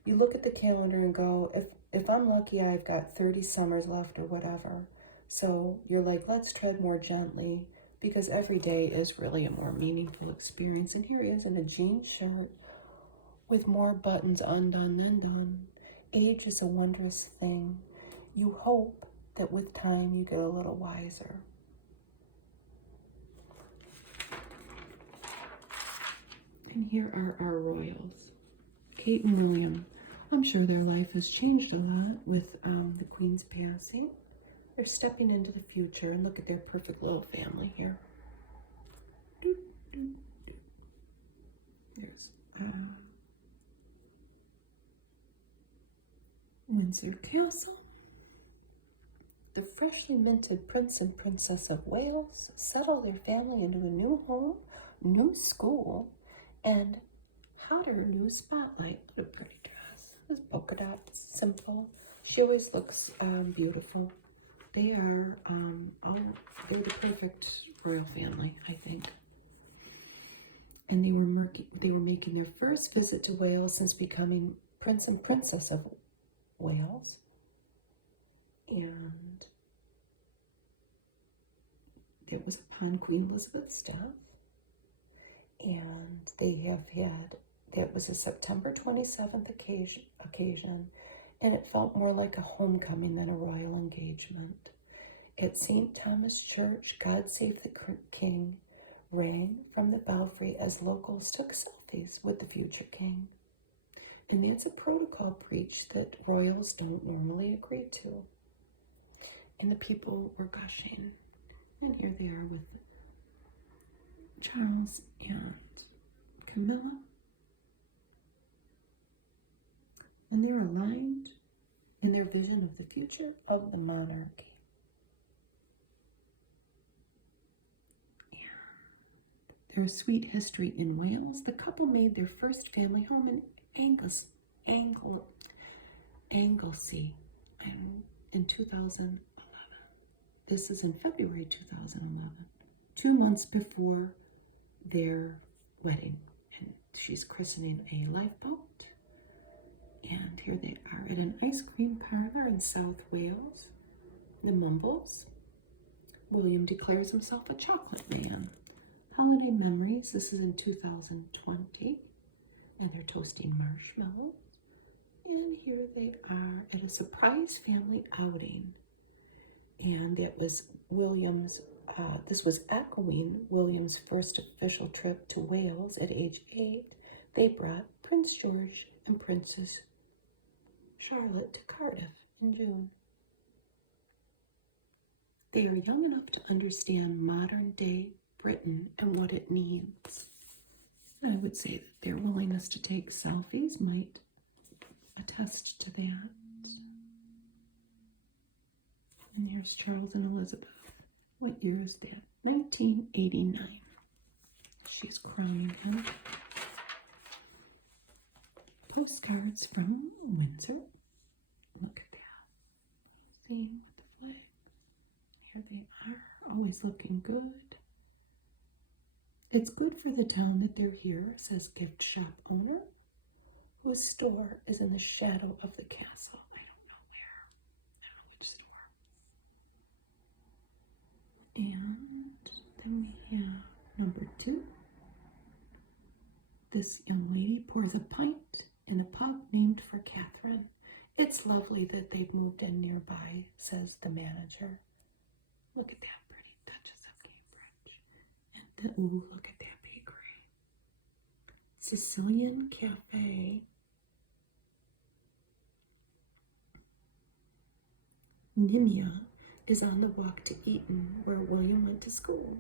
You look at the calendar and go, if I'm lucky, I've got 30 summers left or whatever. So you're like, let's tread more gently, because every day is really a more meaningful experience. And here he is in a jean shirt with more buttons undone than done. Age is a wondrous thing. You hope that with time you get a little wiser. And here are our royals. Kate and William. I'm sure their life has changed a lot with the Queen's passing. They're stepping into the future, and look at their perfect little family here. There's Windsor Castle. The freshly minted Prince and Princess of Wales settle their family into a new home, new school, and hotter new spotlight. What a pretty dress. This polka dots, simple. She always looks beautiful. They are they're the perfect royal family, I think. And they were making their first visit to Wales since becoming Prince and Princess of Wales. And that was upon Queen Elizabeth's death. And they have had, that was a September 27th occasion, and it felt more like a homecoming than a royal engagement. At St. Thomas Church, God Save the King rang from the belfry as locals took selfies with the future king. And that's a protocol breach that royals don't normally agree to. And the people were gushing. And here they are with Charles and Camilla. And they're aligned in their vision of the future of the monarchy. Their sweet history in Wales. The couple made their first family home in Anglesey in 2011. This is in February 2011, 2 months before their wedding. And she's christening a lifeboat. And here they are at an ice cream parlor in South Wales. The Mumbles. William declares himself a chocolate man. Holiday memories. This is in 2020. And they're toasting marshmallows. And here they are at a surprise family outing. And that was William's, this was echoing William's first official trip to Wales at age 8. They brought Prince George and Princess Charlotte to Cardiff in June. They are young enough to understand modern day Britain and what it needs. I would say that their willingness to take selfies might attest to that. And here's Charles and Elizabeth. What year is that? 1989. She's crowning him. Postcards from Windsor. Look at that. See, with the flag. Here they are, always looking good. It's good for the town that they're here, says gift shop owner, whose store is in the shadow of the castle. I don't know where. I don't know which store. And then we have number 2. This young lady pours a pint in a pub named for Catherine. It's lovely that they've moved in nearby, says the manager. Look at that pretty Duchess of Cambridge. And then, ooh, look at that bakery. Sicilian Cafe. Nimia is on the walk to Eton, where William went to school.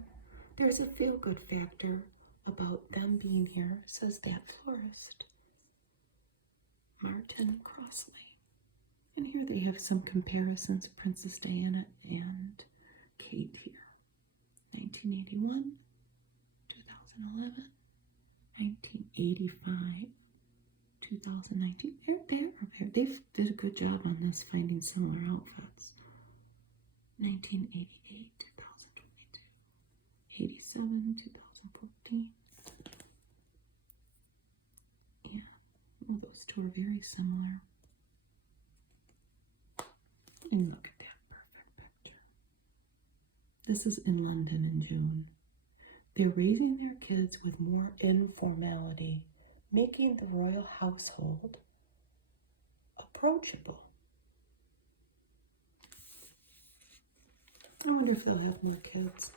There's a feel-good factor about them being here, says that florist. and Crossley. And here they have some comparisons of Princess Diana and Kate here. 1981, 2011, 1985, 2019. They did a good job on this, finding similar outfits. 1988, 2022, 87, 2014. Yeah, well, those two are very similar. And look at that perfect picture. This is in London in June. They're raising their kids with more informality, making the royal household approachable. I wonder if they'll have more kids.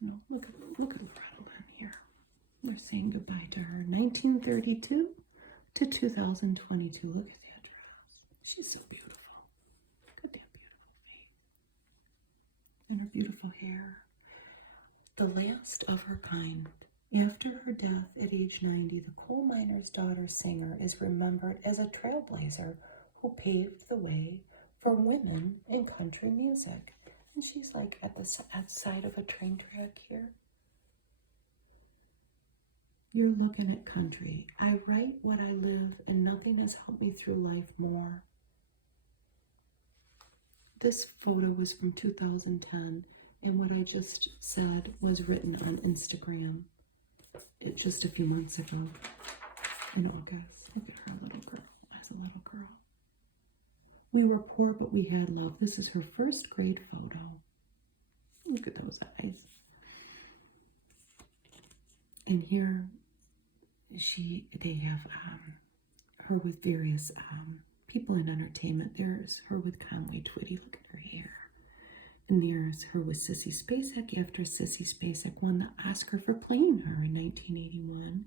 No, look at Loretta Lynn here. They're saying goodbye to her. 1932 to 2022. Look at that dress. She's so beautiful. Look at that beautiful face. And her beautiful hair. The last of her kind. After her death at age 90, the coal miner's daughter singer is remembered as a trailblazer who paved the way for women in country music. And she's like at the side of a train track here. You're looking at country. I write what I live, and nothing has helped me through life more. This photo was from 2010, and what I just said was written on Instagram just a few months ago in August. Look at her, little girl, as a little girl. We were poor, but we had love. This is her first grade photo. Look at those eyes. And here they have her with various people in entertainment. There's her with Conway Twitty. Look at her hair. And there's her with Sissy Spacek after Sissy Spacek won the Oscar for playing her in 1981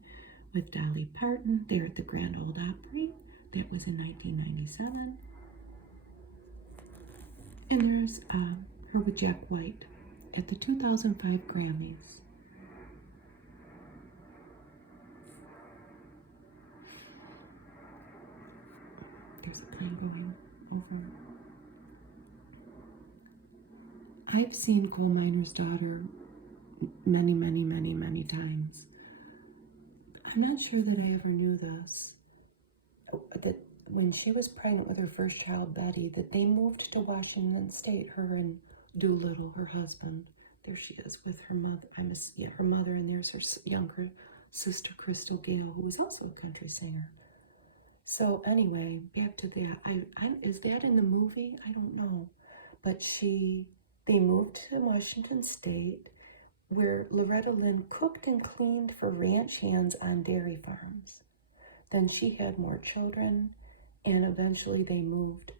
with Dolly Parton there at the Grand Ole Opry. That was in 1997. And there's her with Jack White at the 2005 Grammys. There's a plane going over. I've seen Coal Miner's Daughter many, many, many, many times. I'm not sure that I ever knew this, that when she was pregnant with her first child, Betty, that they moved to Washington State, her and Doolittle, her husband. There she is with her mother. Her mother, and there's her younger sister, Crystal Gale, who was also a country singer. So anyway, back to that. Is that in the movie? I don't know. But they moved to Washington State, where Loretta Lynn cooked and cleaned for ranch hands on dairy farms. Then she had more children, and eventually they moved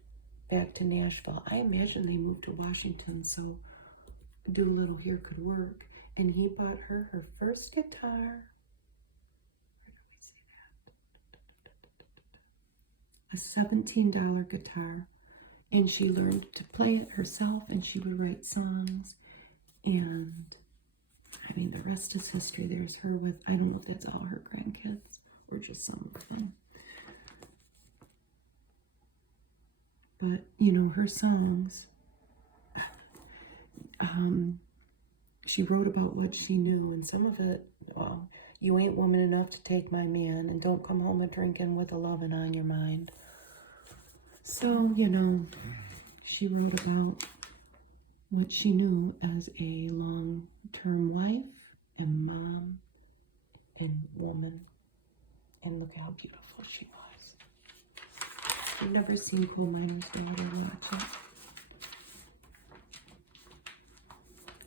back to Nashville. I imagine they moved to Washington so Doolittle here could work. And he bought her first guitar. Where did we see that? A $17 guitar. And she learned to play it herself, and she would write songs. And I mean, the rest is history. There's her with, I don't know if that's all her grandkids or just some of them. But, you know, her songs, she wrote about what she knew, and some of it, well, you ain't woman enough to take my man, and don't come home a drinking with a lovin' on your mind. So, you know, she wrote about what she knew as a long-term wife and mom and woman. And look how beautiful she was. I've never seen Coal Miner's Daughter. Watch it.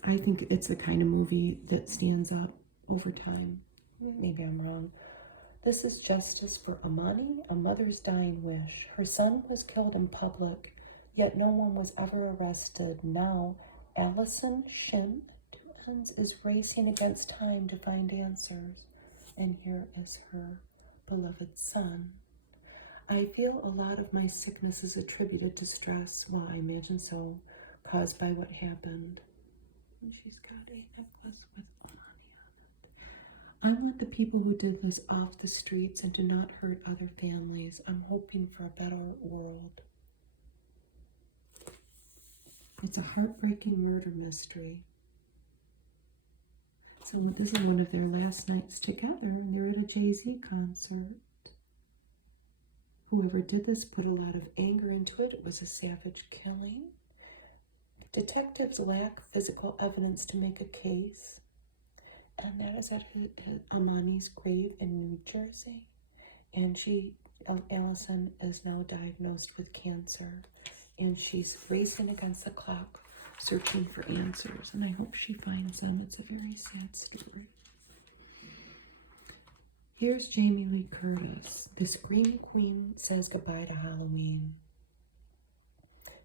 I think it's the kind of movie that stands up over time. Maybe I'm wrong. This is justice for Amani, a mother's dying wish. Her son was killed in public, yet no one was ever arrested. Now, Allison Shin is racing against time to find answers. And here is her beloved son. I feel a lot of my sickness is attributed to stress. Well, I imagine so, caused by what happened. And she's got a necklace with Amani I want the people who did this off the streets and to not hurt other families. I'm hoping for a better world. It's a heartbreaking murder mystery. So this is one of their last nights together, and they're at a Jay-Z concert. Whoever did this put a lot of anger into it. It was a savage killing. Detectives lack physical evidence to make a case. And that is at Amani's grave in New Jersey. And Allison is now diagnosed with cancer. And she's racing against the clock, searching for answers. And I hope she finds them. It's a very sad story. Here's Jamie Lee Curtis. The Scream Queen says goodbye to Halloween.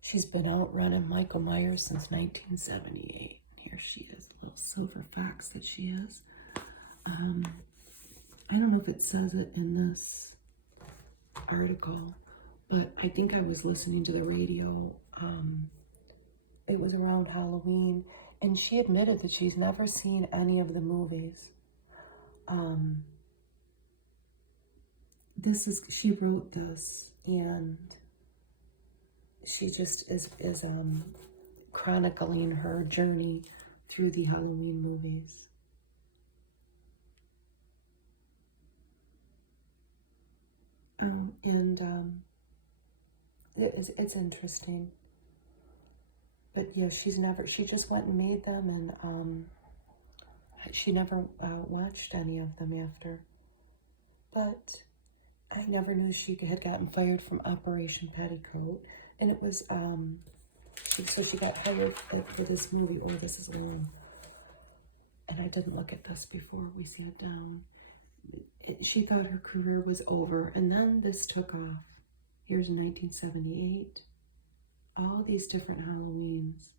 She's been out running Michael Myers since 1978. Here she is, a little silver fox that she is. I don't know if it says it in this article, but I think I was listening to the radio. It was around Halloween, and she admitted that she's never seen any of the movies. She wrote this, and she just is chronicling her journey through the Halloween movies. It's interesting. But yeah, she just went and made them, and she never watched any of them after. But I never knew she had gotten fired from Operation Petticoat. And it was, so she got hired for this movie. Oh, this is long. And I didn't look at this before we sat down. She thought her career was over. And then this took off. Here's 1978. All these different Halloweens.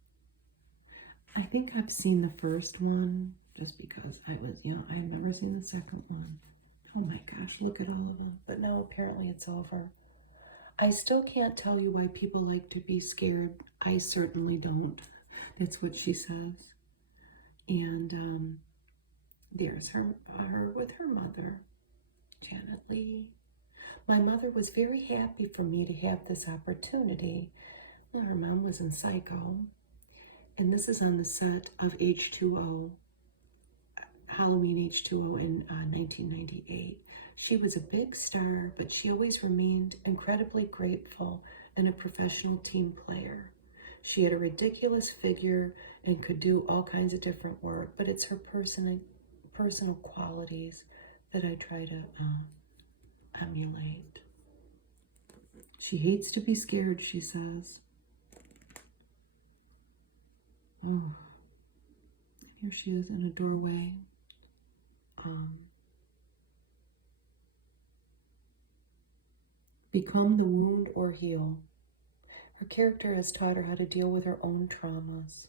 I think I've seen the first one just because I was, I had never seen the second one. Oh my gosh, look at all of them. But now apparently it's over. I still can't tell you why people like to be scared. I certainly don't. That's what she says. And there's her with her mother, Janet Leigh. My mother was very happy for me to have this opportunity. Well, her mom was in Psycho. And this is on the set of H2O. Halloween H2O in 1998. She was a big star, but she always remained incredibly grateful and a professional team player. She had a ridiculous figure and could do all kinds of different work, but it's her personal qualities that I try to emulate. She hates to be scared, she says. Oh, here she is in a doorway. Become the wound or heal. Her character has taught her how to deal with her own traumas.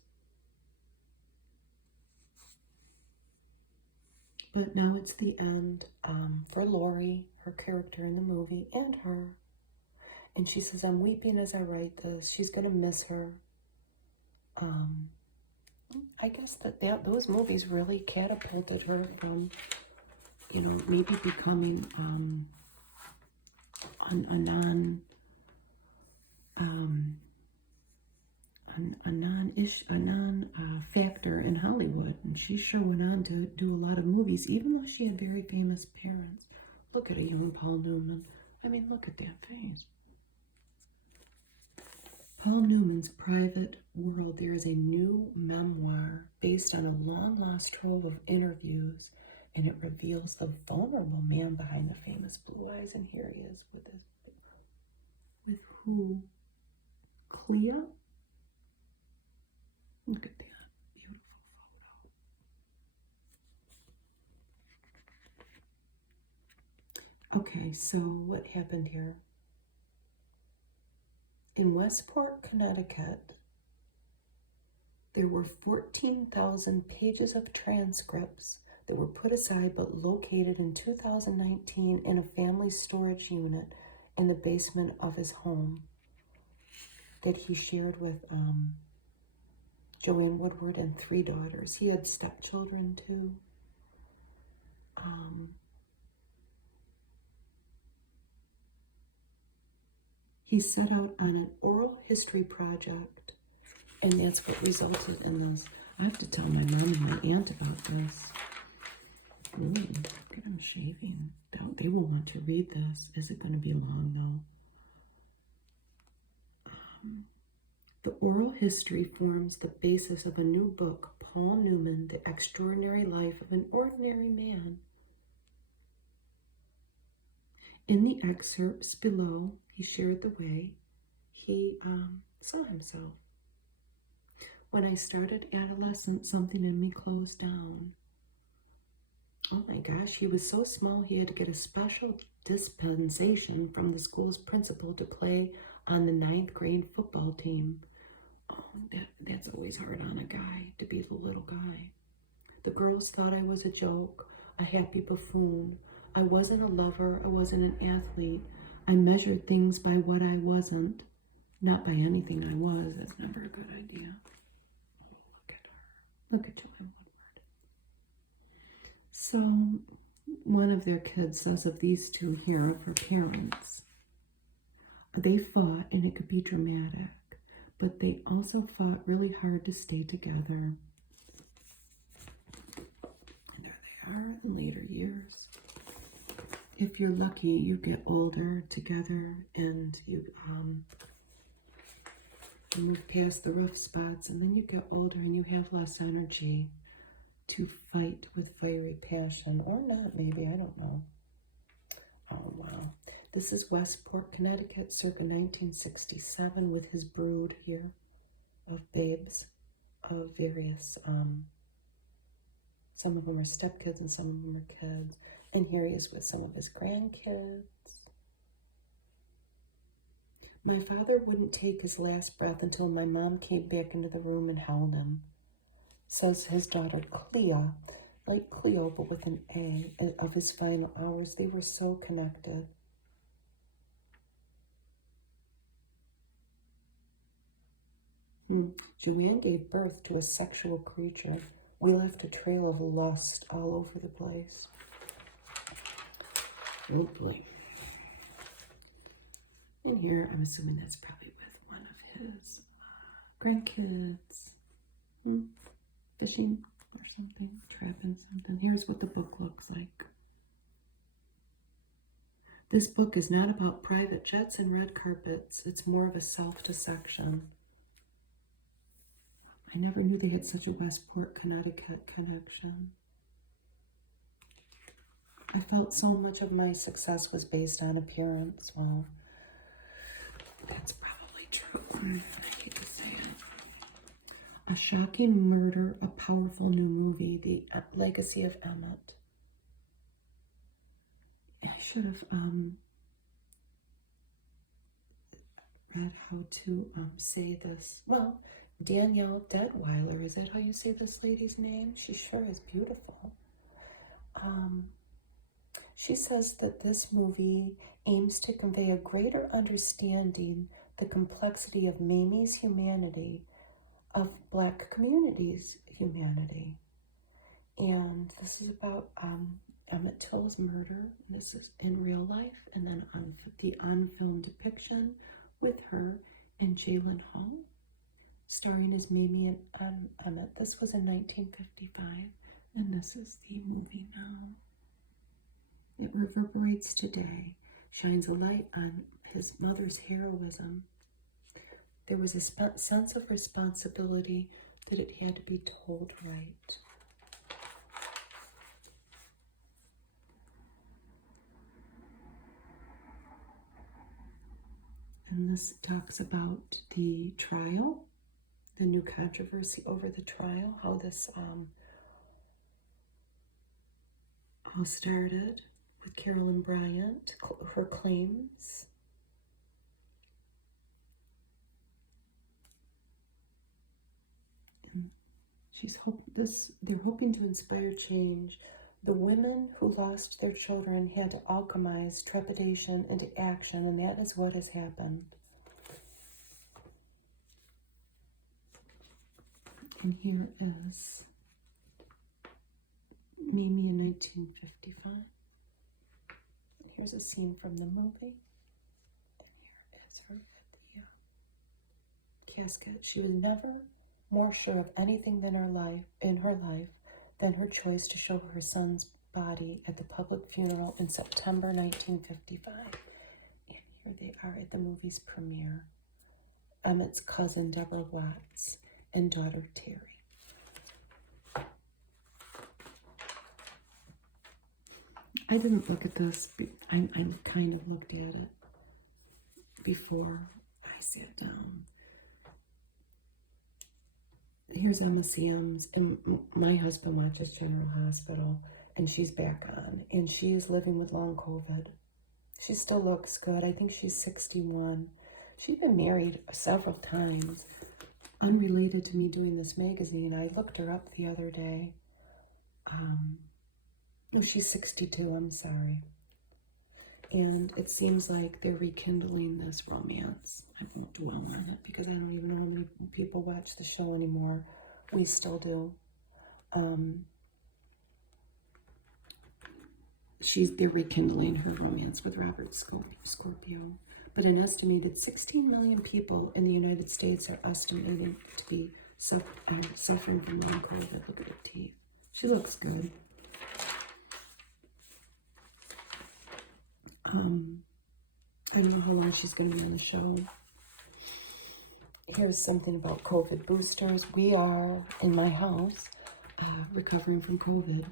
But now it's the end for Lori, her character in the movie, and her. And she says, I'm weeping as I write this. She's going to miss her. I guess that those movies really catapulted her from, maybe becoming a non-factor in Hollywood, and she sure went on to do a lot of movies, even though she had very famous parents. Look at you and Paul Newman. I mean, look at that face. Paul Newman's Private World. There is a new memoir based on a long-lost trove of interviews, and it reveals the vulnerable man behind the famous blue eyes. And here he is with who? Clea? Look at that beautiful photo. Okay, so what happened here? In Westport, Connecticut, there were 14,000 pages of transcripts that were put aside but located in 2019 in a family storage unit in the basement of his home that he shared with Joanne Woodward and 3 daughters. He had stepchildren too. he set out on an oral history project, and that's what resulted in this. I have to tell my mom and my aunt about this. Ooh, look at them shaving. They will want to read this. Is it going to be long, though? The oral history forms the basis of a new book, Paul Newman, The Extraordinary Life of an Ordinary Man. In the excerpts below, he shared the way he saw himself. When I started adolescence, something in me closed down. Oh my gosh, he was so small he had to get a special dispensation from the school's principal to play on the 9th grade football team. Oh, that's always hard on a guy, to be the little guy. The girls thought I was a joke, a happy buffoon. I wasn't a lover, I wasn't an athlete. I measured things by what I wasn't, not by anything I was. That's never a good idea. Oh, look at her. Look at Joanne Woodward. So, one of their kids says of these two here, of her parents, they fought, and it could be dramatic, but they also fought really hard to stay together. And there they are in later years. If you're lucky, you get older together, and you move past the rough spots, and then you get older and you have less energy to fight with fiery passion, or not, maybe, I don't know. Oh, wow. This is Westport, Connecticut, circa 1967, with his brood here of babes of various, some of them are stepkids and some of them are kids. And here he is with some of his grandkids. My father wouldn't take his last breath until my mom came back into the room and held him. Says his daughter Clea, like Cleo but with an A, of his final hours. They were so connected. Joanne gave birth to a sexual creature. We left a trail of lust all over the place. Oh boy. And here, I'm assuming that's probably with one of his grandkids. Fishing or something, trapping something. Here's what the book looks like. This book is not about private jets and red carpets. It's more of a self-dissection. I never knew they had such a Westport, Connecticut connection. I felt so much of my success was based on appearance. Well, that's probably true. I hate to say it. A shocking murder, a powerful new movie, The Legacy of Emmett. I should have read how to say this. Well, Danielle Deadweiler, is that how you say this lady's name? She sure is beautiful. She says that this movie aims to convey a greater understanding the complexity of Mamie's humanity, of Black communities' humanity. And this is about Emmett Till's murder. This is in real life, and then the on-film depiction with her and Jalen Hall, starring as Mamie and Emmett. This was in 1955, and this is the movie now. It reverberates today, shines a light on his mother's heroism. There was a sense of responsibility that it had to be told right. And this talks about the trial, the new controversy over the trial, how this all started with Carolyn Bryant, her claims. And they're hoping to inspire change. The women who lost their children had to alchemize trepidation into action, and that is what has happened. And here is Mimi in 1955. And here's a scene from the movie. And here is her at the casket. She was never more sure of anything in her life than her choice to show her son's body at the public funeral in September 1955. And here they are at the movie's premiere. Emmett's cousin, Deborah Watts, and daughter, Terry. I didn't look at this. I kind of looked at it before I sat down. Here's Emma Sims, and my husband watches General Hospital, and she's back on, and she's living with long COVID. She still looks good. I think she's 61. She's been married several times. Unrelated to me doing this magazine, I looked her up the other day. No, she's 62, I'm sorry. And it seems like they're rekindling this romance. I won't dwell on it because I don't even know how many people watch the show anymore. We still do. They're rekindling her romance with Robert Scorpio. But an estimated 16 million people in the United States are estimated to be suffering from long COVID. Look at her teeth. She looks good. I don't know how long she's going to be on the show. Here's something about COVID boosters. We are, in my house, recovering from COVID.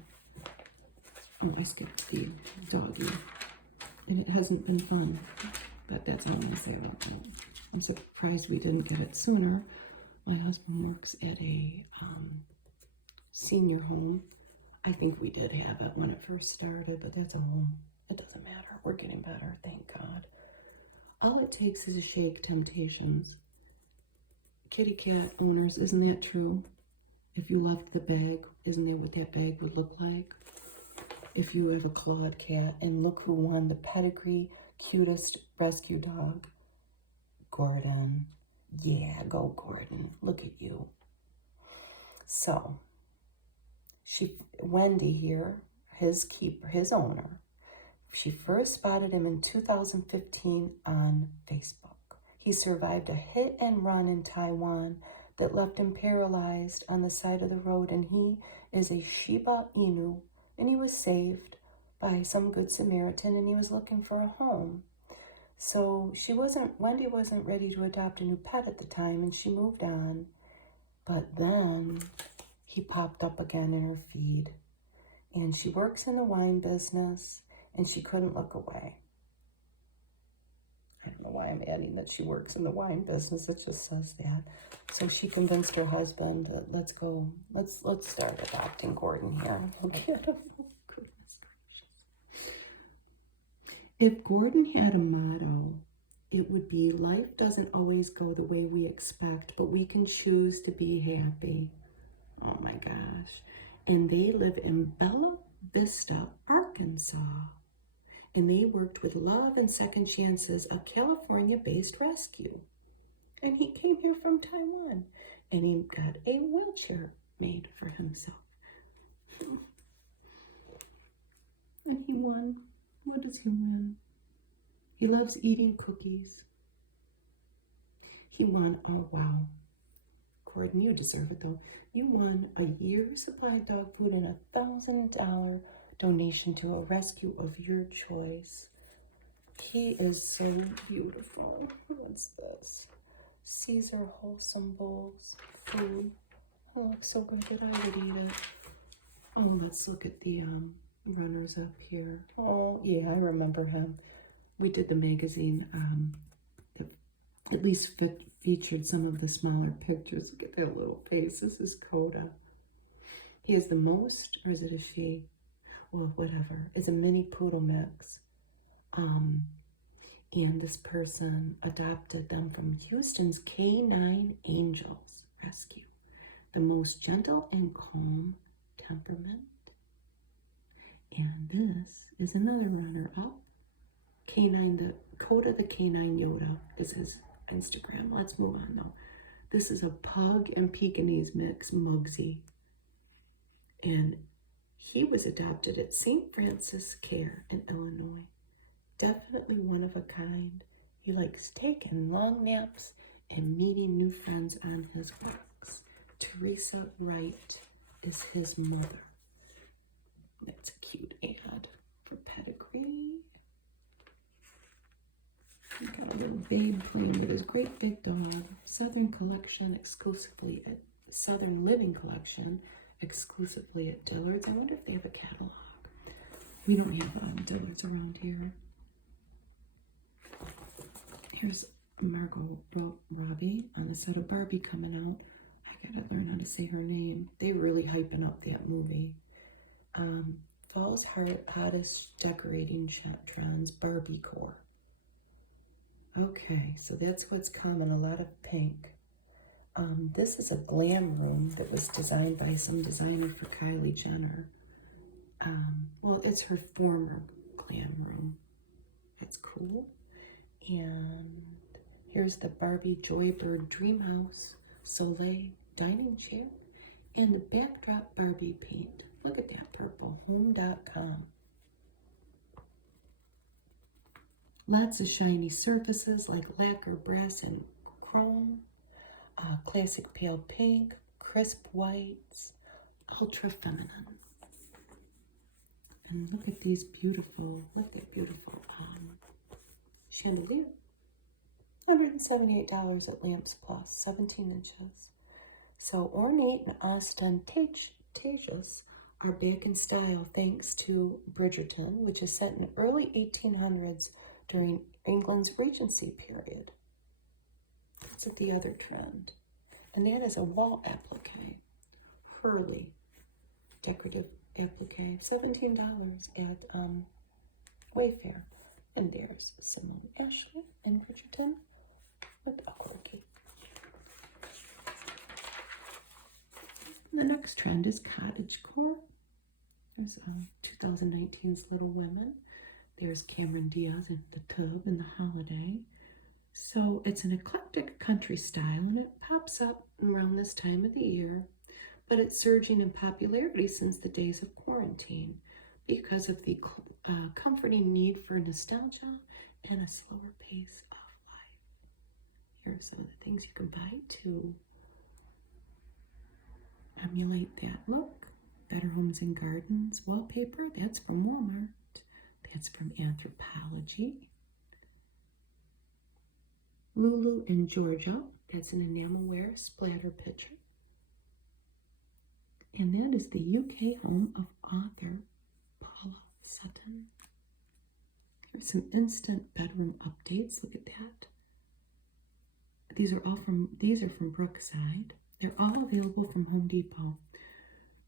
Oh, I skipped the doggy. And it hasn't been fun. But that's all I'm going to say about that. I'm surprised we didn't get it sooner. My husband works at a senior home. I think we did have it when it first started, but that's all. It doesn't matter. We're getting better, thank God. All it takes is a shake, Temptations. Kitty cat owners, isn't that true? If you loved the bag, isn't that what that bag would look like? If you have a clawed cat, and look who won the pedigree cutest rescue dog. Gordon. Yeah, go Gordon. Look at you. So, Wendy here, his owner, she first spotted him in 2015 on Facebook. He survived a hit and run in Taiwan that left him paralyzed on the side of the road, and he is a Shiba Inu, and he was saved by some good Samaritan, and he was looking for a home. So Wendy wasn't ready to adopt a new pet at the time, and she moved on. But then he popped up again in her feed, and she works in the wine business, and she couldn't look away. I don't know why I'm adding that she works in the wine business. It just says that. So she convinced her husband that let's start adopting Gordon here. Look at him. Goodness gracious. If Gordon had a motto, it would be, life doesn't always go the way we expect, but we can choose to be happy. Oh my gosh. And they live in Bella Vista, Arkansas. And they worked with Love and Second Chances, a California-based rescue. And he came here from Taiwan, and he got a wheelchair made for himself. And he won. What does he win? He loves eating cookies. He won, oh wow. Gordon, you deserve it though. You won a year's supply of dog food and $1,000 donation to a rescue of your choice. He is so beautiful. What's this? Caesar Wholesome Bowls food. Oh, it looks so good that I would eat it. Oh, let's look at the runners up here. Oh, yeah, I remember him. We did the magazine that at least featured some of the smaller pictures. Look at that little face. This is Coda. He is the most, or is it a she? Well, whatever. It's a mini poodle mix. And this person adopted them from Houston's K9 Angels Rescue. The most gentle and calm temperament. And this is another runner-up. Coda the K9 Yoda. This is Instagram. Let's move on though. This is a pug and Pekingese mix, Mugsy. And He was adopted at St. Francis Care in Illinois. Definitely one of a kind. He likes taking long naps and meeting new friends on his walks. Teresa Wright is his mother. That's a cute ad for pedigree. He got a little babe playing with his great big dog. Southern Living Collection exclusively at Dillard's. I wonder if they have a catalog. We don't have Dillard's around here. Here's Margot Robbie on the set of Barbie coming out. I gotta learn how to say her name. They're really hyping up that movie. Fall's hottest decorating trends, Barbie core. Okay, so that's what's coming, a lot of pink. This is a glam room that was designed by some designer for Kylie Jenner. Well, it's her former glam room. That's cool. And here's the Barbie Joybird Dreamhouse Soleil dining chair and the backdrop Barbie paint. Look at that purple, home.com. Lots of shiny surfaces like lacquer, brass, and chrome. Classic pale pink, crisp whites, ultra feminine. And look at these beautiful, chandelier. $178 at Lamps Plus, 17 inches. So ornate and ostentatious are back in style thanks to Bridgerton, which is set in early 1800s during England's Regency period. That's the other trend. And that is a wall applique. Hurley decorative applique, $17 at Wayfair. And there's Simone Ashley and Bridgerton with a corky. The next trend is cottagecore. There's 2019's Little Women. There's Cameron Diaz in the tub in the holiday. So it's an eclectic country style, and it pops up around this time of the year, but it's surging in popularity since the days of quarantine because of the comforting need for nostalgia and a slower pace of life. Here are some of the things you can buy to emulate that look. Better Homes and Gardens wallpaper, that's from Walmart. That's from Anthropologie. Lulu in Georgia, that's an enamelware splatter picture. And that is the UK home of author Paula Sutton. Here's some instant bedroom updates. Look at that. These are from Brookside. They're all available from Home Depot.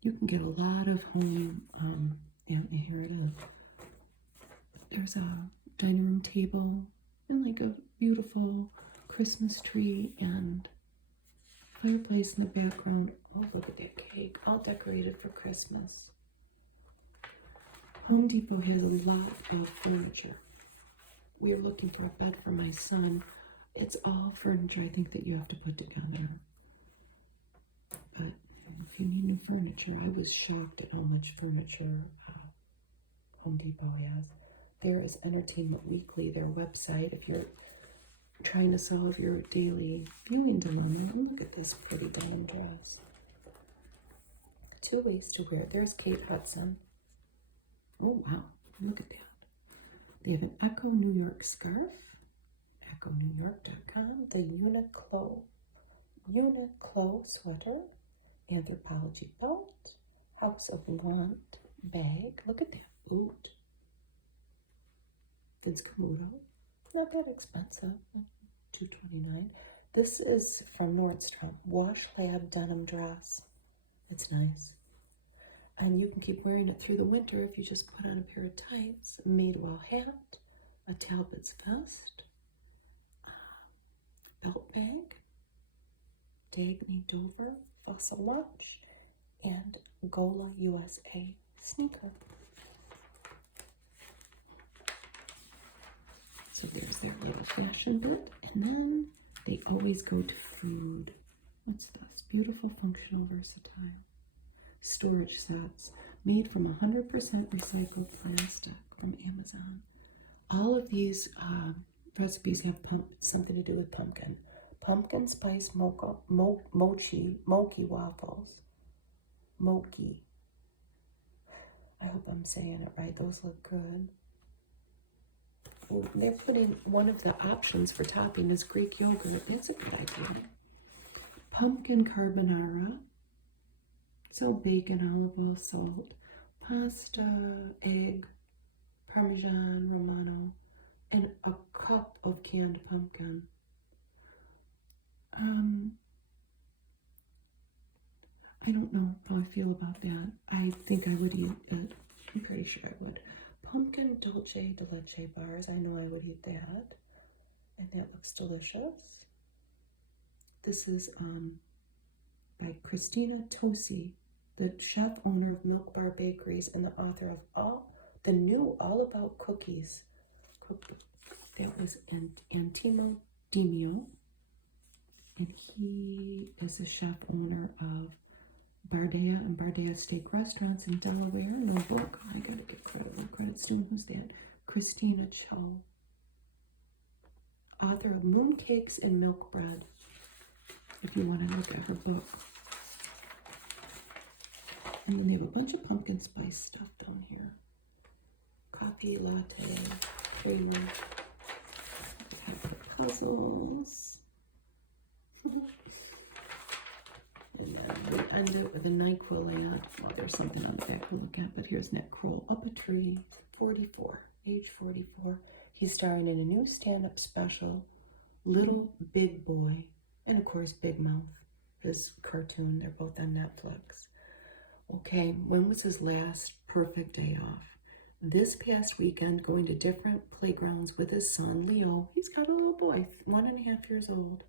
You can get a lot of home, and here it is. There's a dining room table and like a beautiful Christmas tree and fireplace in the background. Oh, look at that cake, all decorated for Christmas. Home Depot has a lot of furniture. We are looking for a bed for my son. It's all furniture I think that you have to put together. But if you need new furniture, I was shocked at how much furniture Home Depot has. There is Entertainment Weekly, their website, if you're trying to solve your daily viewing dilemma. Look at this pretty denim dress. 2 ways to wear it. There's Kate Hudson. Oh, wow. Look at that. They have an Echo New York scarf. EchoNewYork.com. The Uniqlo sweater. Anthropologie belt. House of Want bag. Look at that boot. Vince Camuto. Not that expensive. $2.29. This is from Nordstrom. Wash Lab denim dress. It's nice. And you can keep wearing it through the winter if you just put on a pair of tights, a Madewell hat, a Talbot's vest, belt bag, Dagny Dover fossil watch, and Gola USA sneaker. So there's their little fashion bit, and then they always go to food. What's this? Beautiful, functional, versatile. Storage sets. made from 100% recycled plastic from Amazon. All of these recipes have something to do with pumpkin. Pumpkin spice mochi waffles. Mochi. I hope I'm saying it right. Those look good. They're putting one of the options for topping is Greek yogurt. That's a good idea. Pumpkin carbonara. So bacon, olive oil, salt, pasta, egg, Parmesan Romano, and a cup of canned pumpkin. I don't know how I feel about that. I think I would eat it. I'm pretty sure I would. Pumpkin dulce de leche bars. I know I would eat that. And that looks delicious. This is by Christina Tosi, the chef owner of Milk Bar Bakeries and the author of the new All About Cookies cookbook. That was Antimo Demio. And he is a chef owner of Bardea and Bardea Steak Restaurants in Delaware. No book. I gotta give credit where credit's due. Who's that? Christina Cho. Author of Mooncakes and Milk Bread. If you want to look at her book. And then they have a bunch of pumpkin spice stuff down here. Coffee, latte, cream. Puzzles. And then we end it with a NyQuil ad. Oh, there's something on the back to look at, but here's Nick Kroll. Up a Tree, 44, age 44. He's starring in a new stand-up special, Little Big Boy, and of course Big Mouth, his cartoon. They're both on Netflix. Okay, when was his last perfect day off? This past weekend, going to different playgrounds with his son, Leo. He's got a little boy, 1.5 years old.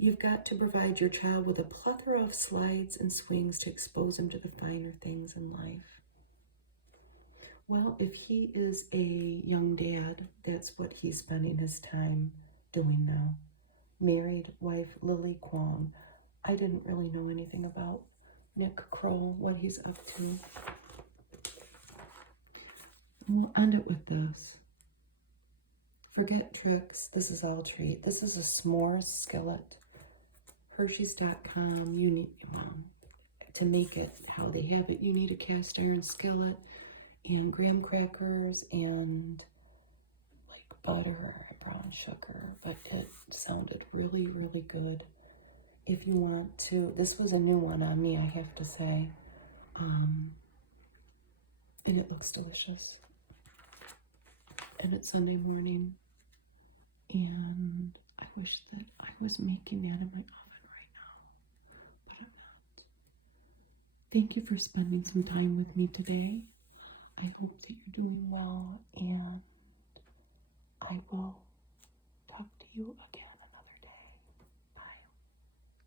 You've got to provide your child with a plethora of slides and swings to expose him to the finer things in life. Well, if he is a young dad, that's what he's spending his time doing now. Married wife Lily Kwong. I didn't really know anything about Nick Kroll, what he's up to. And we'll end it with this. Forget tricks. This is all treat. This is a s'mores skillet. Hershey's.com. You need, to make it how they have it, you need a cast iron skillet and graham crackers and like butter or brown sugar. But it sounded really, really good. If you want to, this was a new one on me, I have to say. And it looks delicious. And it's Sunday morning. And I wish that I was making that in my oven right now. But I'm not. Thank you for spending some time with me today. I hope that you're doing well. And I will talk to you again.